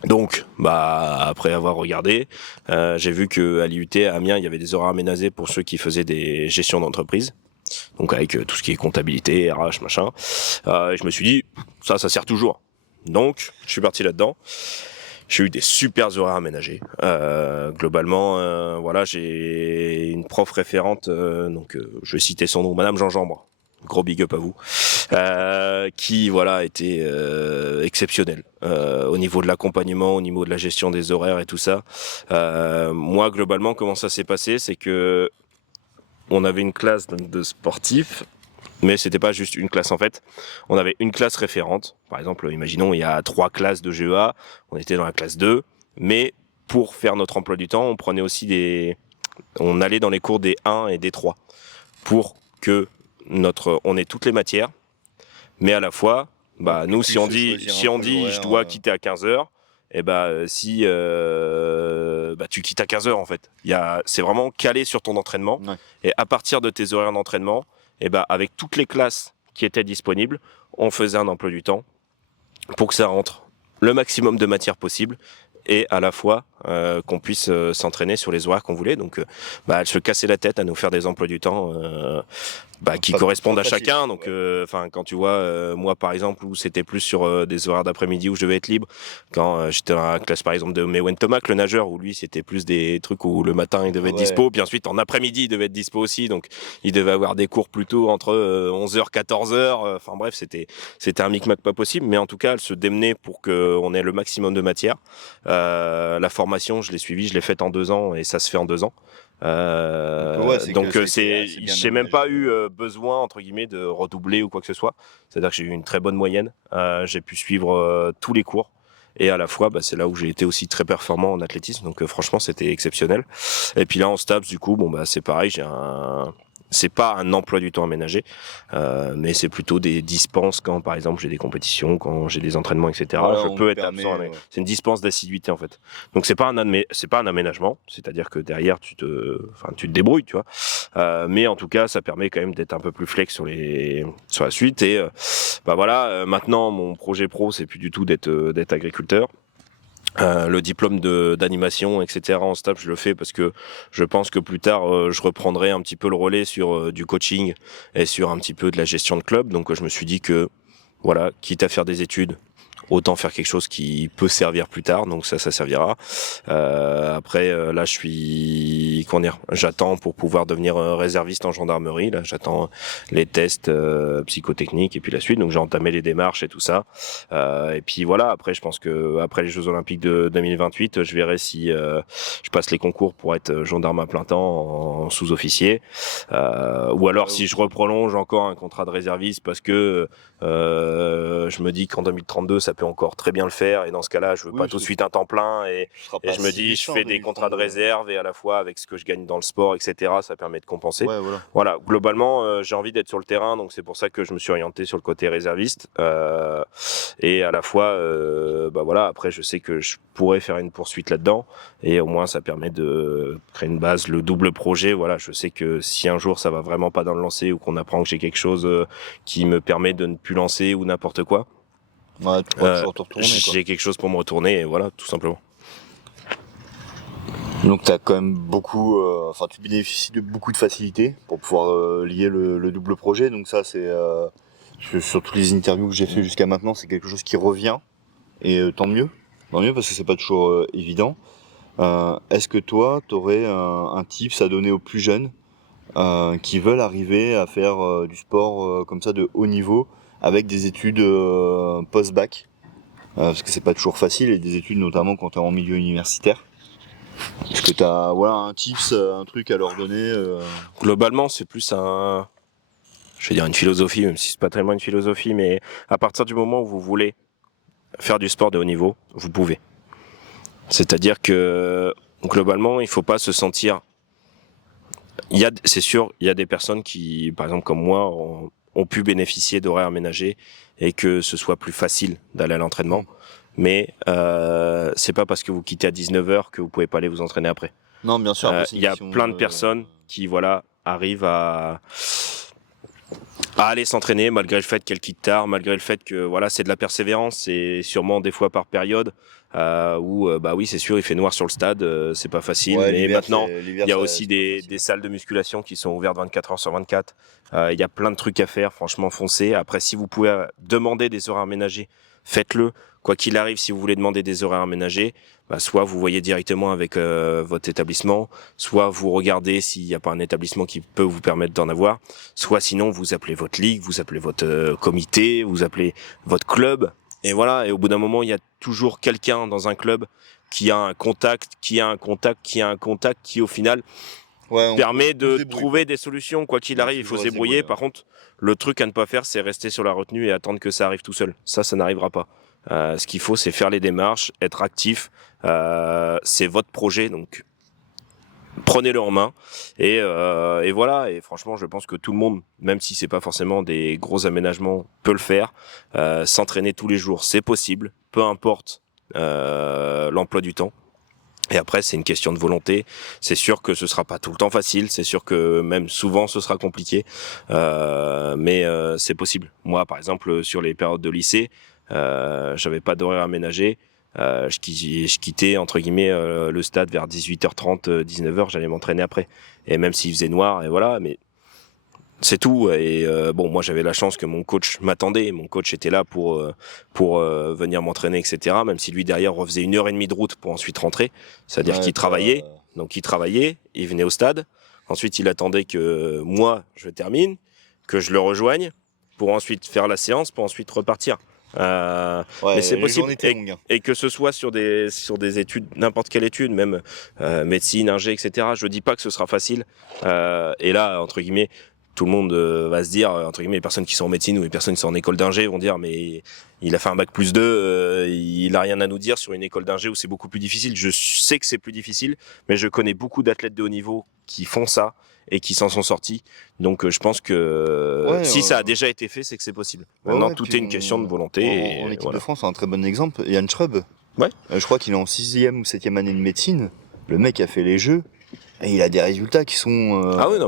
Donc, après avoir regardé, j'ai vu que à l'IUT à Amiens, il y avait des horaires aménagés pour ceux qui faisaient des gestions d'entreprise. Donc avec tout ce qui est comptabilité, RH, machin. Et je me suis dit, ça sert toujours. Donc, je suis parti là-dedans. J'ai eu des super horaires aménagés. Globalement, voilà, j'ai une prof référente, je vais citer son nom, Madame Jean Jambre. Gros big up à vous. Qui voilà était exceptionnelle au niveau de l'accompagnement, au niveau de la gestion des horaires et tout ça. Moi, globalement, comment ça s'est passé, c'est que on avait une classe de sportifs. Mais c'était pas juste une classe en fait. On avait une classe référente. Par exemple, imaginons il y a 3 classes de GEA, on était dans la classe 2, mais pour faire notre emploi du temps, on prenait aussi on allait dans les cours des 1 et des 3 pour que on ait toutes les matières, mais à la fois, nous si on dit je dois quitter à 15h, et si tu quittes à 15h en fait. C'est vraiment calé sur ton entraînement, et à partir de tes horaires d'entraînement, avec toutes les classes qui étaient disponibles, on faisait un emploi du temps pour que ça rentre le maximum de matière possible et à la fois qu'on puisse s'entraîner sur les horaires qu'on voulait. Donc, elle se cassait la tête à nous faire des emplois du temps qui correspondent à chacun. Donc, quand tu vois, moi par exemple, où c'était plus sur des horaires d'après-midi où je devais être libre, quand j'étais dans la classe par exemple de Mewen Tomac, le nageur, où lui c'était plus des trucs où le matin il devait être dispo, puis ensuite en après-midi il devait être dispo aussi, donc il devait avoir des cours plutôt entre 11h, 14h, enfin bref, c'était un micmac pas possible, mais en tout cas elle se démenait pour qu'on ait le maximum de matière. La formation, je l'ai faite en 2 ans et ça se fait en 2 ans. J'ai même pas eu besoin entre guillemets de redoubler ou quoi que ce soit. C'est-à-dire que j'ai eu une très bonne moyenne. J'ai pu suivre tous les cours et à la fois c'est là où j'ai été aussi très performant en athlétisme. Donc franchement c'était exceptionnel. Et puis là en STAPS du coup c'est pareil, c'est pas un emploi du temps aménagé, mais c'est plutôt des dispenses quand, par exemple, j'ai des compétitions, quand j'ai des entraînements, etc. Voilà, je on peux te être permet, absent. ouais. C'est une dispense d'assiduité en fait. Donc c'est pas un aménagement, c'est-à-dire que derrière tu te débrouilles, tu vois. Mais en tout cas, ça permet quand même d'être un peu plus flex sur la suite. Et maintenant, mon projet pro, c'est plus du tout d'être agriculteur. Le diplôme d'animation, etc. en stage, je le fais parce que je pense que plus tard, je reprendrai un petit peu le relais sur du coaching et sur un petit peu de la gestion de club. Donc, je me suis dit que, voilà, quitte à faire des études, autant faire quelque chose qui peut servir plus tard. Donc ça servira. Après, là, j'attends pour pouvoir devenir réserviste en gendarmerie. Là, j'attends les tests psychotechniques et puis la suite. Donc j'ai entamé les démarches et tout ça. Et puis voilà. Après, je pense que après les Jeux Olympiques de 2028, je verrai si je passe les concours pour être gendarme à plein temps en sous-officier, ou alors si je reprolonge encore un contrat de réserviste parce que je me dis qu'en 2032 ça peut encore très bien le faire, et dans ce cas-là je veux pas tout de suite un temps plein, et je me dis je fais des contrats de réserve, et à la fois avec ce que je gagne dans le sport, etc., ça permet de compenser. Ouais, voilà. Voilà, globalement j'ai envie d'être sur le terrain, donc c'est pour ça que je me suis orienté sur le côté réserviste, et à la fois après je sais que je pourrais faire une poursuite là-dedans, et au moins ça permet de créer une base, le double projet. Voilà, je sais que si un jour ça va vraiment pas dans le lancer, ou qu'on apprend que j'ai quelque chose qui me permet de ne plus lancer ou n'importe quoi, Ouais, tu pourras toujours te retourner, quoi. j'ai quelque chose pour me retourner, et voilà, tout simplement. Donc t'as quand même beaucoup, tu bénéficies de beaucoup de facilités pour pouvoir lier le double projet. Donc ça, c'est sur toutes les interviews que j'ai fait jusqu'à maintenant, c'est quelque chose qui revient, et tant mieux parce que c'est pas toujours évident. Est-ce que toi, t'aurais un tips à donner aux plus jeunes qui veulent arriver à faire du sport comme ça de haut niveau avec des études post-bac, parce que c'est pas toujours facile, et des études notamment quand t'es en milieu universitaire? Est-ce que t'as un tips, un truc à leur donner Globalement, c'est plus je vais dire une philosophie, même si c'est pas tellement une philosophie, mais à partir du moment où vous voulez faire du sport de haut niveau, vous pouvez. C'est-à-dire que globalement, il faut pas se sentir. C'est sûr, il y a des personnes qui, par exemple comme moi, ont pu bénéficier d'horaires aménagés et que ce soit plus facile d'aller à l'entraînement. Mais c'est pas parce que vous quittez à 19h que vous pouvez pas aller vous entraîner après. Non, bien sûr. Il y a plein de personnes qui arrivent à aller s'entraîner malgré le fait qu'elles quittent tard, malgré le fait que c'est de la persévérance, c'est sûrement des fois par période où oui, c'est sûr, il fait noir sur le stade, c'est pas facile, mais maintenant il y a aussi des salles de musculation qui sont ouvertes 24 heures sur 24. Il y a plein de trucs à faire, franchement foncez. Après, si vous pouvez demander des horaires aménagés, faites-le. Quoi qu'il arrive, si vous voulez demander des horaires aménagés, soit vous voyez directement avec votre établissement, soit vous regardez s'il n'y a pas un établissement qui peut vous permettre d'en avoir, soit sinon vous appelez votre ligue, vous appelez votre comité, vous appelez votre club, et voilà. Et au bout d'un moment, il y a toujours quelqu'un dans un club qui a un contact, qui au final permet de trouver des solutions. Quoi qu'il arrive, il faut se débrouiller. Par contre, le truc à ne pas faire, c'est rester sur la retenue et attendre que ça arrive tout seul. Ça n'arrivera pas. Ce qu'il faut, c'est faire les démarches, être actif. C'est votre projet, donc prenez-le en main. Et voilà. Et franchement, je pense que tout le monde, même si c'est pas forcément des gros aménagements, peut le faire. S'entraîner tous les jours, c'est possible. Peu importe l'emploi du temps. Et après, c'est une question de volonté. C'est sûr que ce sera pas tout le temps facile. C'est sûr que même souvent, ce sera compliqué. Mais c'est possible. Moi, par exemple, sur les périodes de lycée, j'avais pas d'horaire aménagé. Je quittais entre guillemets le stade vers 18h30, 19h. J'allais m'entraîner après. Et même s'il faisait noir, et voilà. Mais c'est tout. Et moi j'avais la chance que mon coach m'attendait. Mon coach était là pour venir m'entraîner, etc. Même si lui derrière refaisait 1h30 de route pour ensuite rentrer. C'est-à-dire qu'il travaillait. Donc il travaillait, il venait au stade. Ensuite il attendait que moi je termine, que je le rejoigne, pour ensuite faire la séance, pour ensuite repartir. Mais c'est possible, et que ce soit sur des études, n'importe quelle étude, même médecine, ingé, etc. Je dis pas que ce sera facile. Et là, entre guillemets, tout le monde va se dire, entre guillemets, les personnes qui sont en médecine ou les personnes qui sont en école d'ingé vont dire, mais il a fait un bac+2, il a rien à nous dire sur une école d'ingé où c'est beaucoup plus difficile. Je sais que c'est plus difficile, mais je connais beaucoup d'athlètes de haut niveau qui font ça et qui s'en sont sortis. Donc je pense que si ça a déjà été fait, c'est que c'est possible. Maintenant, tout est une question de volonté. En équipe de France, un très bon exemple, Yann Schrub. Ouais. Je crois qu'il est en 6e ou 7e année de médecine. Le mec a fait les Jeux. Et il a des résultats qui sont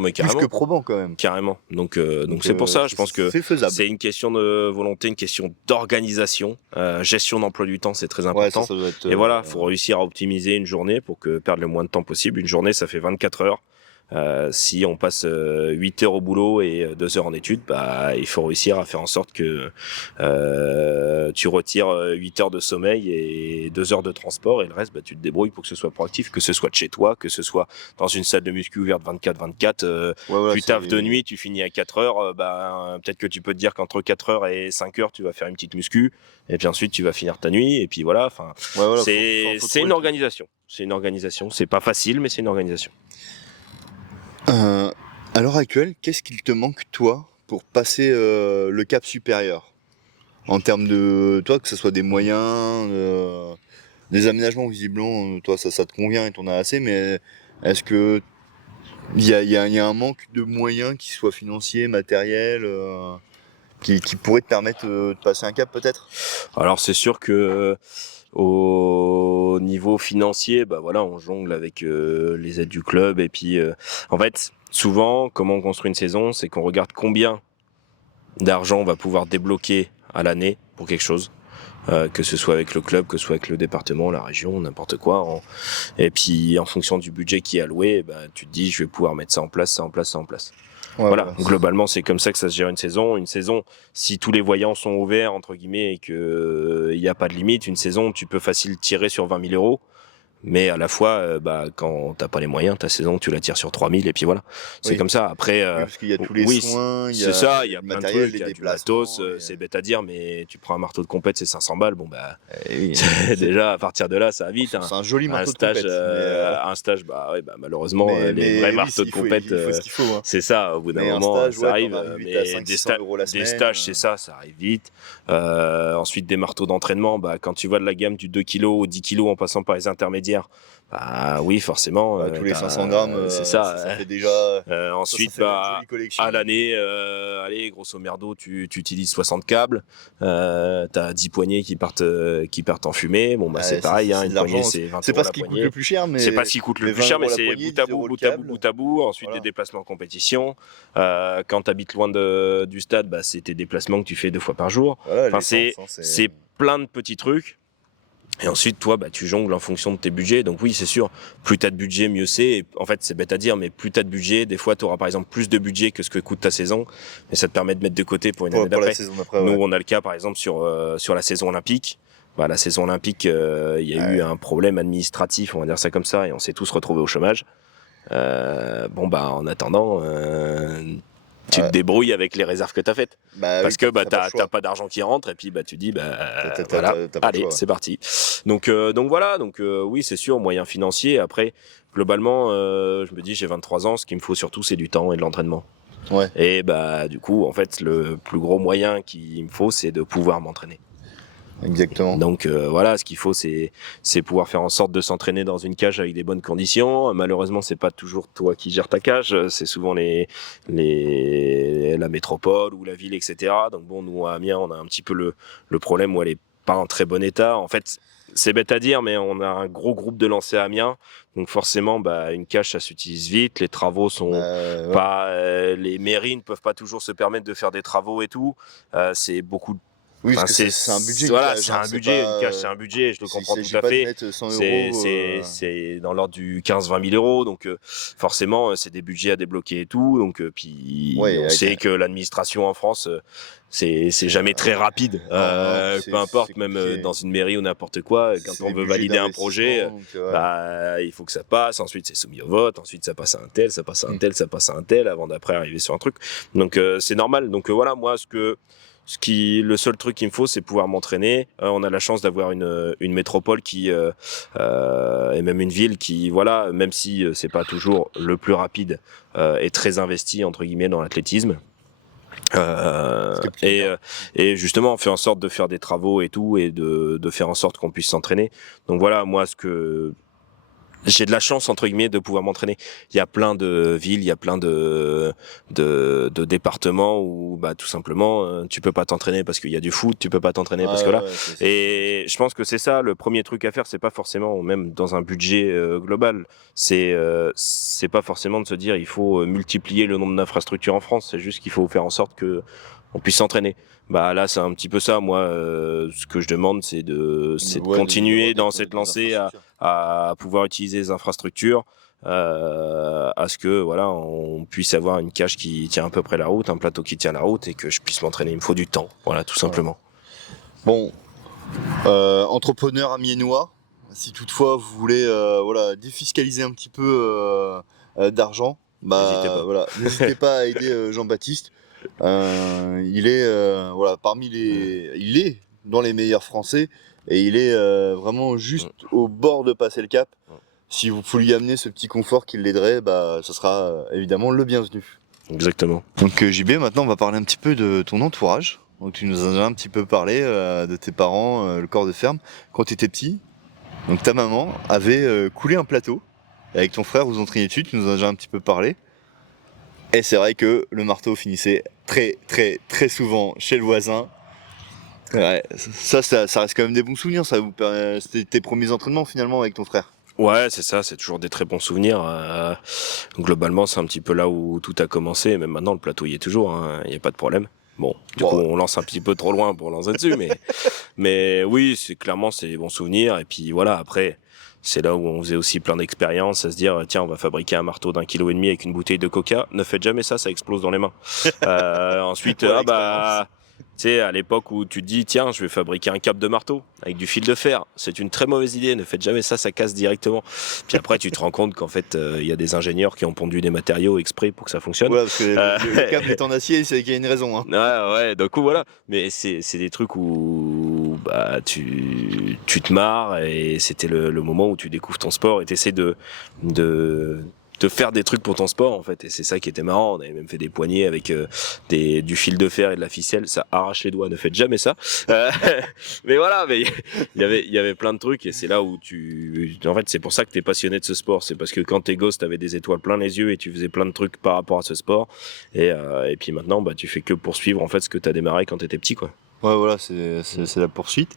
mais plus que probants quand même. Carrément. Donc c'est pour ça, je pense que c'est une question de volonté, une question d'organisation, gestion d'emploi du temps, c'est très important. Ça doit être, et voilà, faut réussir à optimiser une journée pour que perdre le moins de temps possible. Une journée, ça fait 24 heures. Si on passe 8 heures au boulot et 2 heures en études, bah il faut réussir à faire en sorte que tu retires 8 heures de sommeil et 2 heures de transport, et le reste, bah, tu te débrouilles pour que ce soit proactif, que ce soit de chez toi, que ce soit dans une salle de muscu ouverte 24/24. Tu taffes de nuit, tu finis à 4 heures, peut-être que tu peux te dire qu'entre 4 heures et 5 heures, tu vas faire une petite muscu, et puis ensuite tu vas finir ta nuit, et puis voilà. Enfin, c'est une organisation. C'est une organisation. C'est pas facile, mais c'est une organisation. À l'heure actuelle, qu'est-ce qu'il te manque, toi, pour passer le cap supérieur? En termes de, toi, que ce soit des moyens, des aménagements, visiblement, toi, ça te convient et t'en as assez, mais est-ce que il y a un manque de moyens, qui soient financiers, matériels, qui pourraient te permettre de passer un cap, peut-être? Alors, c'est sûr que au niveau financier, bah voilà, on jongle avec les aides du club, et puis en fait, souvent, comment on construit une saison, c'est qu'on regarde combien d'argent on va pouvoir débloquer à l'année pour quelque chose, que ce soit avec le club, que ce soit avec le département, la région, n'importe quoi. Et puis en fonction du budget qui est alloué, bah, tu te dis, je vais pouvoir mettre ça en place, ça en place, ça en place. Voilà, globalement, c'est comme ça que ça se gère une saison. Une saison, si tous les voyants sont ouverts, entre guillemets, et que il n'y a pas de limite, une saison, tu peux facile tirer sur 20 000 euros. Mais à la fois, quand t'as pas les moyens, ta saison, tu la tires sur 3 000, et puis voilà. C'est comme ça. Après, parce qu'il y a tous les soins, il y a plein de trucs, il y a du matos, c'est bête à dire, mais tu prends un marteau de compète, c'est 500 balles. Bon, déjà, à partir de là, ça va vite. C'est un joli marteau de compète. Un stage, malheureusement, les vrais marteaux de compète, c'est ça, au bout d'un moment, ça arrive. Mais des stages, c'est ça arrive vite. Ensuite, des marteaux d'entraînement, quand tu vas de la gamme du 2 kg au 10 kg en passant par les intermédiaires, oui, forcément. Tous les 500 grammes, c'est ça. Ça fait déjà. Ensuite, à l'année, allez, grosso merdo, tu utilises 60 câbles. T'as 10 poignées qui partent en fumée. Bon, c'est pareil, une poignée, c'est 20 euros. C'est pas ce qui coûte le plus cher, mais. C'est pas ce qui coûte le plus cher, mais c'est bout à bout. Ensuite, des déplacements en compétition. Quand t'habites loin du stade, c'est tes déplacements que tu fais 2 fois par jour. Enfin, c'est plein de petits trucs. Et ensuite, toi, tu jongles en fonction de tes budgets. Donc oui, c'est sûr, plus t'as de budget, mieux c'est. Et en fait, c'est bête à dire, mais plus t'as de budget, des fois, t'auras par exemple plus de budget que ce que coûte ta saison. Et ça te permet de mettre de côté pour une année d'après. Nous, on a le cas, par exemple, sur la saison olympique. La saison olympique, il y a eu un problème administratif, on va dire ça comme ça, et on s'est tous retrouvés au chômage. En attendant... tu te débrouilles avec les réserves que t'as faites. Parce que t'as pas d'argent qui rentre, et puis tu dis voilà, allez, c'est parti. Donc voilà, oui, c'est sûr, moyens financiers. Après, globalement, je me dis, j'ai 23 ans, ce qu'il me faut surtout, c'est du temps et de l'entraînement. Et du coup, en fait, le plus gros moyen qu'il me faut, c'est de pouvoir m'entraîner. Exactement. Donc voilà, ce qu'il faut, c'est pouvoir faire en sorte de s'entraîner dans une cage avec des bonnes conditions. Malheureusement, c'est pas toujours toi qui gères ta cage, c'est souvent la métropole ou la ville, etc. Donc bon, nous à Amiens, on a un petit peu le problème où elle est pas en très bon état. En fait, c'est bête à dire, mais on a un gros groupe de lancers à Amiens. Donc forcément, une cage, ça s'utilise vite. Les travaux sont pas... les mairies ne peuvent pas toujours se permettre de faire des travaux et tout. C'est beaucoup... Oui, parce que c'est un budget. Voilà, c'est un budget. Une cage, c'est un budget. Je le comprends tout à fait. C'est dans l'ordre du 15-20 000 euros. Donc, forcément, c'est des budgets à débloquer et tout. Donc, puis, on sait que l'administration en France, c'est jamais très rapide. Peu importe, même dans une mairie ou n'importe quoi, quand on veut valider un projet, il faut que ça passe. Ensuite, c'est soumis au vote. Ensuite, ça passe à un tel, ça passe à un tel, ça passe à un tel, avant d'après arriver sur un truc. Donc, c'est normal. Donc, voilà, moi, le seul truc qu'il me faut, c'est pouvoir m'entraîner. On a la chance d'avoir une métropole et même une ville qui, voilà, même si c'est pas toujours le plus rapide, est très investi entre guillemets dans l'athlétisme. Et justement, on fait en sorte de faire des travaux et tout, et de faire en sorte qu'on puisse s'entraîner. Donc voilà, moi, j'ai de la chance entre guillemets de pouvoir m'entraîner. Il y a plein de villes, il y a plein de départements où bah tout simplement tu peux pas t'entraîner parce qu'il y a du foot, tu peux pas t'entraîner parce que là. Et je pense que c'est ça le premier truc à faire, c'est pas forcément même dans un budget global, c'est pas forcément de se dire il faut multiplier le nombre d'infrastructures en France, c'est juste qu'il faut faire en sorte que on puisse s'entraîner. Bah là c'est un petit peu ça, moi ce que je demande c'est de continuer dans cette lancée à pouvoir utiliser les infrastructures, à ce que voilà on puisse avoir une cage qui tient à peu près la route, un plateau qui tient la route et que je puisse m'entraîner. Il me faut du temps, voilà, tout simplement. Bon, entrepreneur amiénois, si toutefois vous voulez défiscaliser un petit peu d'argent, n'hésitez pas à aider Jean-Baptiste. Il est il est dans les meilleurs Français et il est vraiment juste au bord de passer le cap. Si vous pouvez lui amener ce petit confort qui l'aiderait, ça sera évidemment le bienvenu. Exactement. Donc JB, maintenant on va parler un petit peu de ton entourage. Donc tu nous en as un petit peu parlé de tes parents, le corps de ferme. Quand tu étais petit, donc ta maman avait coulé un plateau. Et avec ton frère, vous entraîniez dessus, tu nous en as déjà un petit peu parlé. Et c'est vrai que le marteau finissait très très très souvent chez le voisin. Ouais, ça reste quand même des bons souvenirs, c'était tes premiers entraînements finalement avec ton frère. Ouais, c'est ça, c'est toujours des très bons souvenirs. Globalement, c'est un petit peu là où tout a commencé. Même maintenant, le plateau y est toujours, hein, il n'y a pas de problème. Bon, du coup, on lance un petit peu trop loin pour lancer dessus, mais oui, c'est des bons souvenirs. Et puis voilà, après, c'est là où on faisait aussi plein d'expériences, à se dire, tiens, on va fabriquer un marteau d'1,5 kg avec une bouteille de coca. Ne faites jamais ça, ça explose dans les mains. Ensuite, tu sais, à l'époque où tu te dis, tiens, je vais fabriquer un câble de marteau avec du fil de fer, c'est une très mauvaise idée, ne faites jamais ça, ça casse directement. Puis après, tu te rends compte qu'en fait, il y a des ingénieurs qui ont pondu des matériaux exprès pour que ça fonctionne. Ouais, parce que le câble est en acier, c'est qu'il y a une raison. Hein. Ouais, donc voilà. Mais c'est des trucs où bah, tu te marres et c'était le moment où tu découvres ton sport et tu essaies de faire des trucs pour ton sport en fait, et c'est ça qui était marrant. On avait même fait des poignées avec du fil de fer et de la ficelle, ça arrache les doigts, ne faites jamais ça. Mais voilà, mais il y avait plein de trucs, et c'est là où en fait c'est pour ça que t'es passionné de ce sport, c'est parce que quand t'es gosse t'avais des étoiles plein les yeux et tu faisais plein de trucs par rapport à ce sport, et puis maintenant bah tu fais que poursuivre en fait ce que t'as démarré quand t'étais petit, quoi. Ouais, voilà, c'est la poursuite.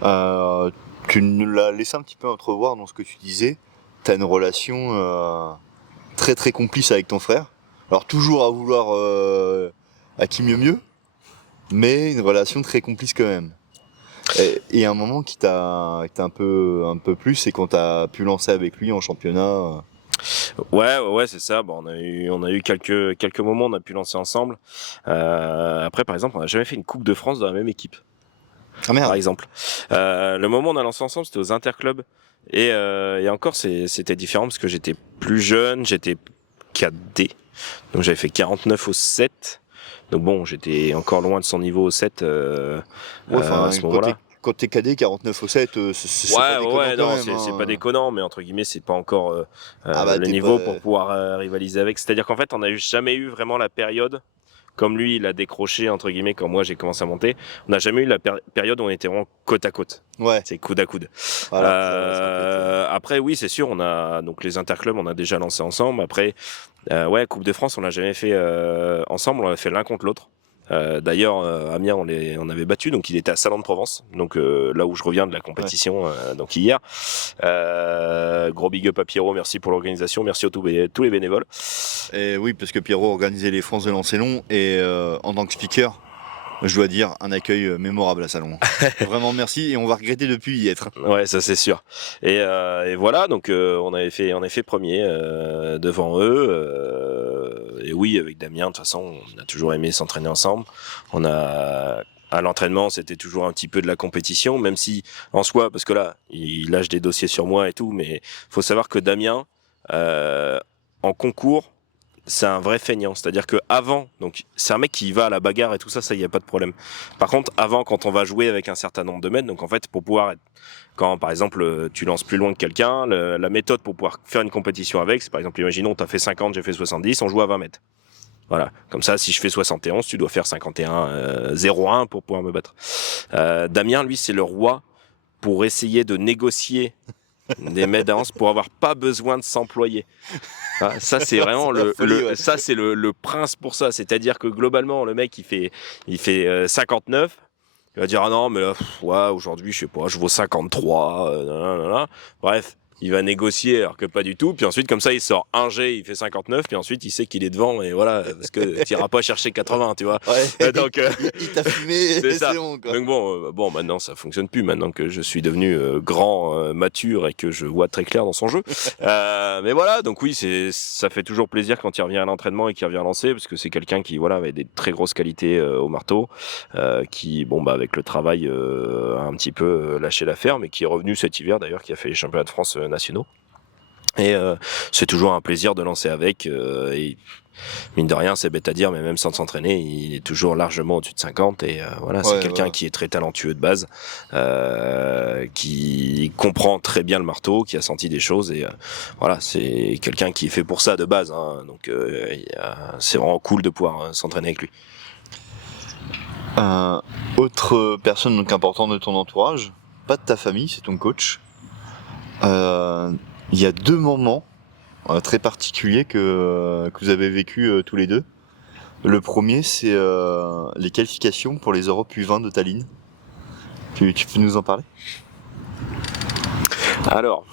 Tu nous l'as laissé un petit peu entrevoir dans ce que tu disais, t'as une relation très très complice avec ton frère. Alors toujours à vouloir à qui mieux, mais une relation très complice quand même. Et un moment qui t'a un peu plu, c'est quand t'as pu lancer avec lui en championnat. Ouais, c'est ça. Bon, on a eu quelques moments, on a pu lancer ensemble. Après, par exemple, on n'a jamais fait une Coupe de France dans la même équipe. Ah merde. Par exemple, le moment où on a lancé ensemble, c'était aux interclubs. Et encore, c'était différent parce que j'étais plus jeune, j'étais 4D, donc j'avais fait 49 au 7. Donc bon, j'étais encore loin de son niveau au 7 à ce moment-là. Quand t'es cadet, 49 au 7, c'est pas déconnant. Ouais, non, même, c'est pas déconnant, mais entre guillemets, c'est pas encore le niveau pour pouvoir rivaliser avec. C'est-à-dire qu'en fait, on n'a jamais eu vraiment la période, comme lui, il a décroché, entre guillemets, quand moi j'ai commencé à monter, on n'a jamais eu la période où on était vraiment côte à côte. Ouais. C'est coude à coude. Voilà, après, oui, c'est sûr, on a donc les interclubs, on a déjà lancé ensemble. Après, Coupe de France, on l'a jamais fait ensemble, on l'a fait l'un contre l'autre. D'ailleurs, Amiens, on avait battu, donc il était à Salon de Provence, donc là où je reviens de la compétition, donc hier. Gros big up à Pierrot, merci pour l'organisation, merci à tous les bénévoles. Et oui, parce que Pierrot organisait les France de Lancelon, et en tant que speaker, je dois dire un accueil mémorable à Salon. Vraiment merci, et on va regretter de plus y être. Ouais, ça c'est sûr. Et voilà, donc on avait fait premier devant eux. Et oui, avec Damien, de toute façon, on a toujours aimé s'entraîner ensemble. À l'entraînement, c'était toujours un petit peu de la compétition, même si en soi, parce que là, il lâche des dossiers sur moi et tout, mais faut savoir que Damien, en concours, c'est un vrai feignant. C'est-à-dire que avant, donc c'est un mec qui va à la bagarre et tout ça, il y a pas de problème. Par contre, avant, quand on va jouer avec un certain nombre de mètres, donc en fait, pour pouvoir être, quand par exemple tu lances plus loin que quelqu'un, la méthode pour pouvoir faire une compétition avec, c'est par exemple, imaginons, t'as fait 50, j'ai fait 70, on joue à 20 mètres. Voilà. Comme ça, si je fais 71, tu dois faire 51, 0-1 pour pouvoir me battre. Damien, lui, c'est le roi pour essayer de négocier des mètres d'avance pour avoir pas besoin de s'employer. Ah, ça c'est vraiment ça c'est le prince pour ça. C'est-à-dire que globalement le mec il fait 59. Il va dire ah non mais là, ouais, aujourd'hui je sais pas, je vaux 53. Nanana. Bref. Il va négocier alors que pas du tout, puis ensuite comme ça il sort un G, il fait 59, puis ensuite il sait qu'il est devant et voilà, parce que tu iras pas chercher 80, tu vois. Ouais. Donc Il t'a fumé, c'est bon quoi. donc bon, maintenant ça fonctionne plus, maintenant que je suis devenu grand, mature et que je vois très clair dans son jeu. Mais voilà, donc oui, ça fait toujours plaisir quand il revient à l'entraînement et qu'il revient lancer, parce que c'est quelqu'un qui voilà avait des très grosses qualités au marteau, qui bon bah avec le travail a un petit peu lâché l'affaire, mais qui est revenu cet hiver d'ailleurs, qui a fait les championnats de France nationaux. Et c'est toujours un plaisir de lancer avec. Et mine de rien, c'est bête à dire, mais même sans s'entraîner, il est toujours largement au-dessus de 50. Et voilà, c'est quelqu'un qui est très talentueux de base, qui comprend très bien le marteau, qui a senti des choses. Et voilà, c'est quelqu'un qui est fait pour ça de base. Hein, donc c'est vraiment cool de pouvoir s'entraîner avec lui. Autre personne donc importante de ton entourage, pas de ta famille, c'est ton coach. Il y a 2 moments très particuliers que vous avez vécu tous les deux. Le premier, c'est les qualifications pour les Europes U20 de Tallinn. Tu peux nous en parler ? Alors,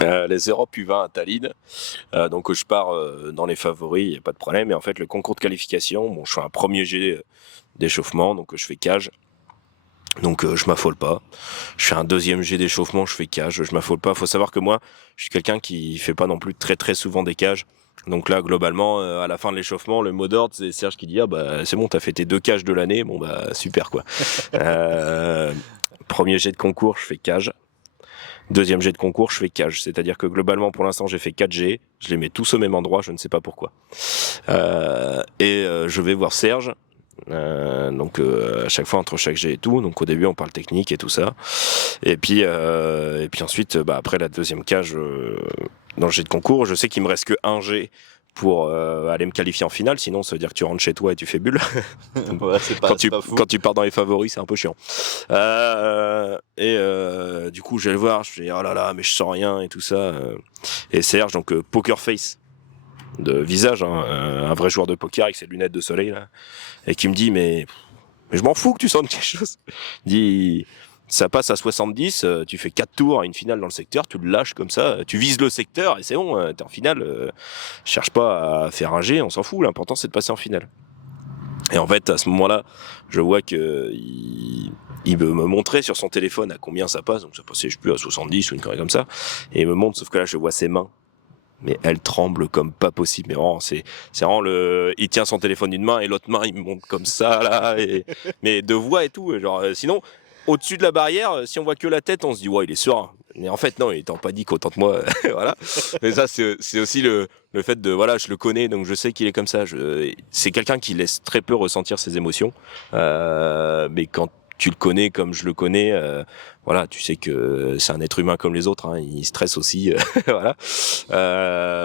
les Europes U20 à Tallinn, donc je pars dans les favoris, il n'y a pas de problème. Et en fait, le concours de qualification, bon, je fais un premier jet d'échauffement, donc je fais cage. Donc je m'affole pas. Je fais un deuxième jet d'échauffement, je fais cage, je m'affole pas. Faut savoir que moi, je suis quelqu'un qui fait pas non plus très très souvent des cages. Donc là, globalement, à la fin de l'échauffement, le mot d'ordre, c'est Serge qui dit ah bah c'est bon, t'as fait tes 2 cages de l'année, bon bah super quoi. Premier jet de concours, je fais cage. Deuxième jet de concours, je fais cage. C'est-à-dire que globalement, pour l'instant, j'ai fait 4 jets. Je les mets tous au même endroit, je ne sais pas pourquoi. Je vais voir Serge. Donc à chaque fois entre chaque jet et tout, donc au début on parle technique et tout ça, et puis ensuite après la deuxième cage dans le jet de concours, je sais qu'il me reste que un jet pour aller me qualifier en finale, sinon ça veut dire que tu rentres chez toi et tu fais bulle. Quand tu pars dans les favoris, c'est un peu chiant. Du coup je vais le voir, je dis oh là là mais je sens rien et tout ça, et Serge donc poker face de visage, hein, un vrai joueur de poker avec ses lunettes de soleil là, et qui me dit mais je m'en fous que tu sentes quelque chose. Il dit ça passe à 70, tu fais 4 tours à une finale dans le secteur, tu le lâches comme ça, tu vises le secteur et c'est bon, t'es en finale, cherche pas à faire un G, on s'en fout, l'important c'est de passer en finale. Et en fait à ce moment-là je vois que il veut me montrer sur son téléphone à combien ça passe, donc ça passait je sais plus à 70 ou une connerie comme ça, et il me montre, sauf que là je vois ses mains, mais elle tremble comme pas possible. Mais vraiment, c'est vraiment il tient son téléphone d'une main et l'autre main il me monte comme ça là, mais de voix et tout. Genre sinon, au-dessus de la barrière, si on voit que la tête, on se dit ouais il est serein. Mais en fait non, il est en panique autant que moi. Voilà. Mais ça c'est aussi le fait de voilà, je le connais donc je sais qu'il est comme ça. C'est quelqu'un qui laisse très peu ressentir ses émotions. Mais quand tu le connais comme je le connais, voilà, tu sais que c'est un être humain comme les autres, hein, il stresse aussi, voilà.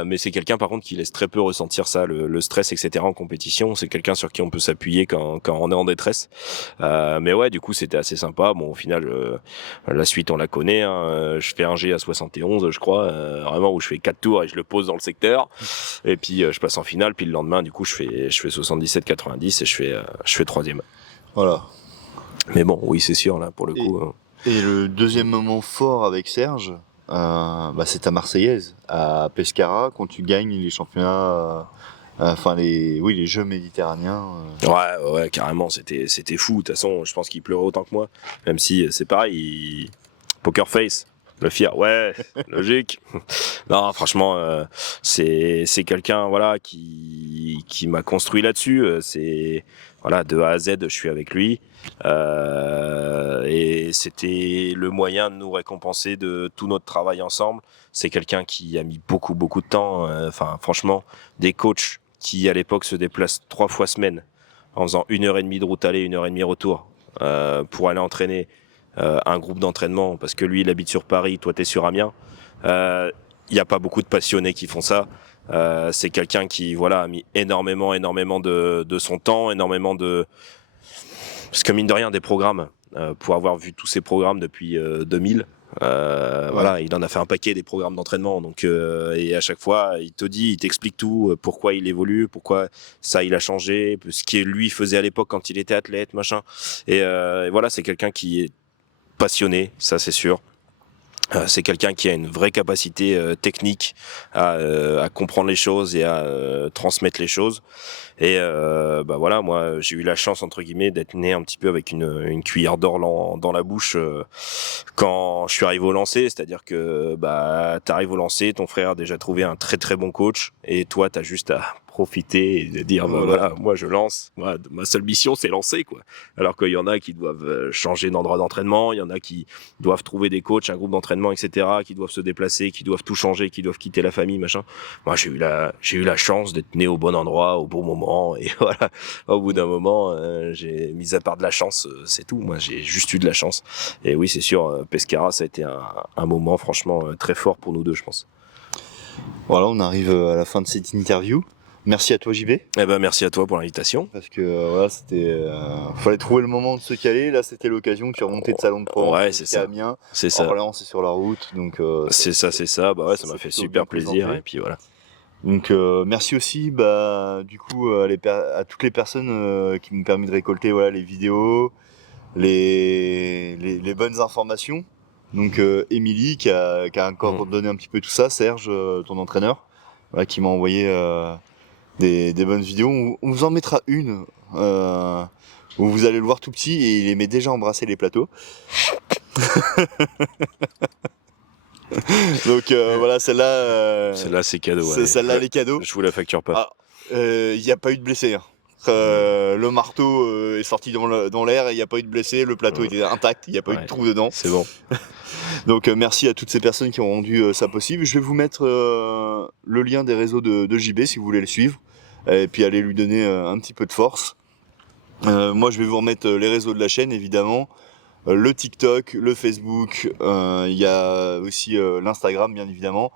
Mais c'est quelqu'un par contre qui laisse très peu ressentir ça, le stress, etc. en compétition. C'est quelqu'un sur qui on peut s'appuyer quand on est en détresse. Mais ouais, du coup c'était assez sympa. Bon, au final, la suite on la connaît. Hein. Je fais un G à 71, je crois, vraiment où je fais 4 tours et je le pose dans le secteur. Et puis je passe en finale. Puis le lendemain, du coup, je fais 77-90 et je fais 3e. Voilà. Mais bon, oui, c'est sûr, là, pour le coup. Et le deuxième moment fort avec Serge, c'est ta Marseillaise, à Pescara, quand tu gagnes les championnats, les Jeux méditerranéens. Ouais, carrément, c'était fou. De toute façon, je pense qu'il pleurait autant que moi. Même si, c'est pareil, poker face. Le fier, ouais, logique. Non, franchement, c'est quelqu'un, voilà, qui m'a construit là-dessus. C'est, voilà, de A à Z, je suis avec lui. Et c'était le moyen de nous récompenser de tout notre travail ensemble. C'est quelqu'un qui a mis beaucoup de temps. Enfin, franchement, des coachs qui à l'époque se déplace 3 fois semaine en faisant 1h30 de route aller, 1h30 retour pour aller entraîner un groupe d'entraînement, parce que lui il habite sur Paris, toi t'es sur Amiens. Il n'y a pas beaucoup de passionnés qui font ça. C'est quelqu'un qui a mis énormément de son temps, parce que mine de rien des programmes, pour avoir vu tous ces programmes depuis 2000, voilà, il en a fait un paquet des programmes d'entraînement. Donc et à chaque fois il t'explique tout, pourquoi il évolue, pourquoi ça il a changé, ce qu'il lui faisait à l'époque quand il était athlète, machin. Et voilà, c'est quelqu'un qui est passionné, ça c'est sûr. C'est quelqu'un qui a une vraie capacité technique à comprendre les choses et à transmettre les choses. Et voilà, moi j'ai eu la chance entre guillemets d'être né un petit peu avec une cuillère d'or dans la bouche quand je suis arrivé au lancer. C'est-à-dire que t'arrives au lancer, ton frère a déjà trouvé un très très bon coach et toi t'as juste à profiter et de dire voilà, moi je lance, moi ma seule mission c'est lancer quoi. Alors qu'il y en a qui doivent changer d'endroit d'entraînement, il y en a qui doivent trouver des coachs, un groupe d'entraînement, etc., qui doivent se déplacer, qui doivent tout changer, qui doivent quitter la famille, machin. Moi j'ai eu la chance d'être né au bon endroit au bon moment, et voilà, au bout d'un moment j'ai mis à part de la chance, c'est tout. Moi j'ai juste eu de la chance. Et oui, c'est sûr, Pescara ça a été un moment franchement très fort pour nous deux, je pense. Voilà, on arrive à la fin de cette interview. Merci à toi JB. Eh ben merci à toi pour l'invitation. Parce que voilà, c'était fallait trouver le moment de se caler. Là, c'était l'occasion. Tu es remonté de Salon de Provence jusqu'à Amiens. C'est ça. Voilà, on est sur la route, donc c'est ça. Bah ouais, ça m'a fait super plaisir. Et puis voilà. Donc merci aussi du coup à toutes les personnes qui m'ont permis de récolter les vidéos, les bonnes informations. Donc Émilie qui a encore donné un petit peu tout ça, Serge, ton entraîneur, qui m'a envoyé des bonnes vidéos. On vous en mettra une où vous allez le voir tout petit et il aimait déjà embrasser les plateaux. Donc voilà, celle-là c'est cadeau. Celle-là les cadeaux. Je vous la facture pas. Il n'y a pas eu de blessés. Hein. Le marteau est sorti dans l'air et il n'y a pas eu de blessés. Le plateau était intact, il n'y a pas eu de trou dedans. C'est bon. Donc merci à toutes ces personnes qui ont rendu ça possible. Je vais vous mettre le lien des réseaux de JB si vous voulez le suivre. Et puis aller lui donner un petit peu de force. Moi je vais vous remettre les réseaux de la chaîne évidemment. Le TikTok, le Facebook, il y a aussi l'Instagram bien évidemment.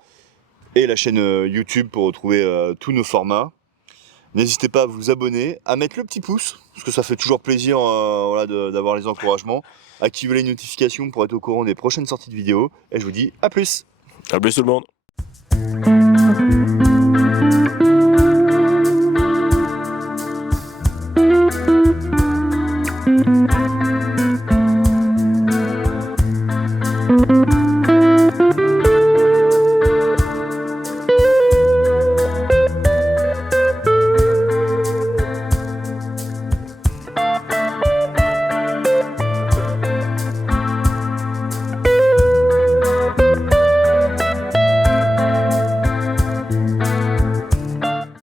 Et la chaîne YouTube pour retrouver tous nos formats. N'hésitez pas à vous abonner, à mettre le petit pouce, parce que ça fait toujours plaisir d'avoir les encouragements. Activez les notifications pour être au courant des prochaines sorties de vidéos. Et je vous dis à plus. À plus tout le monde.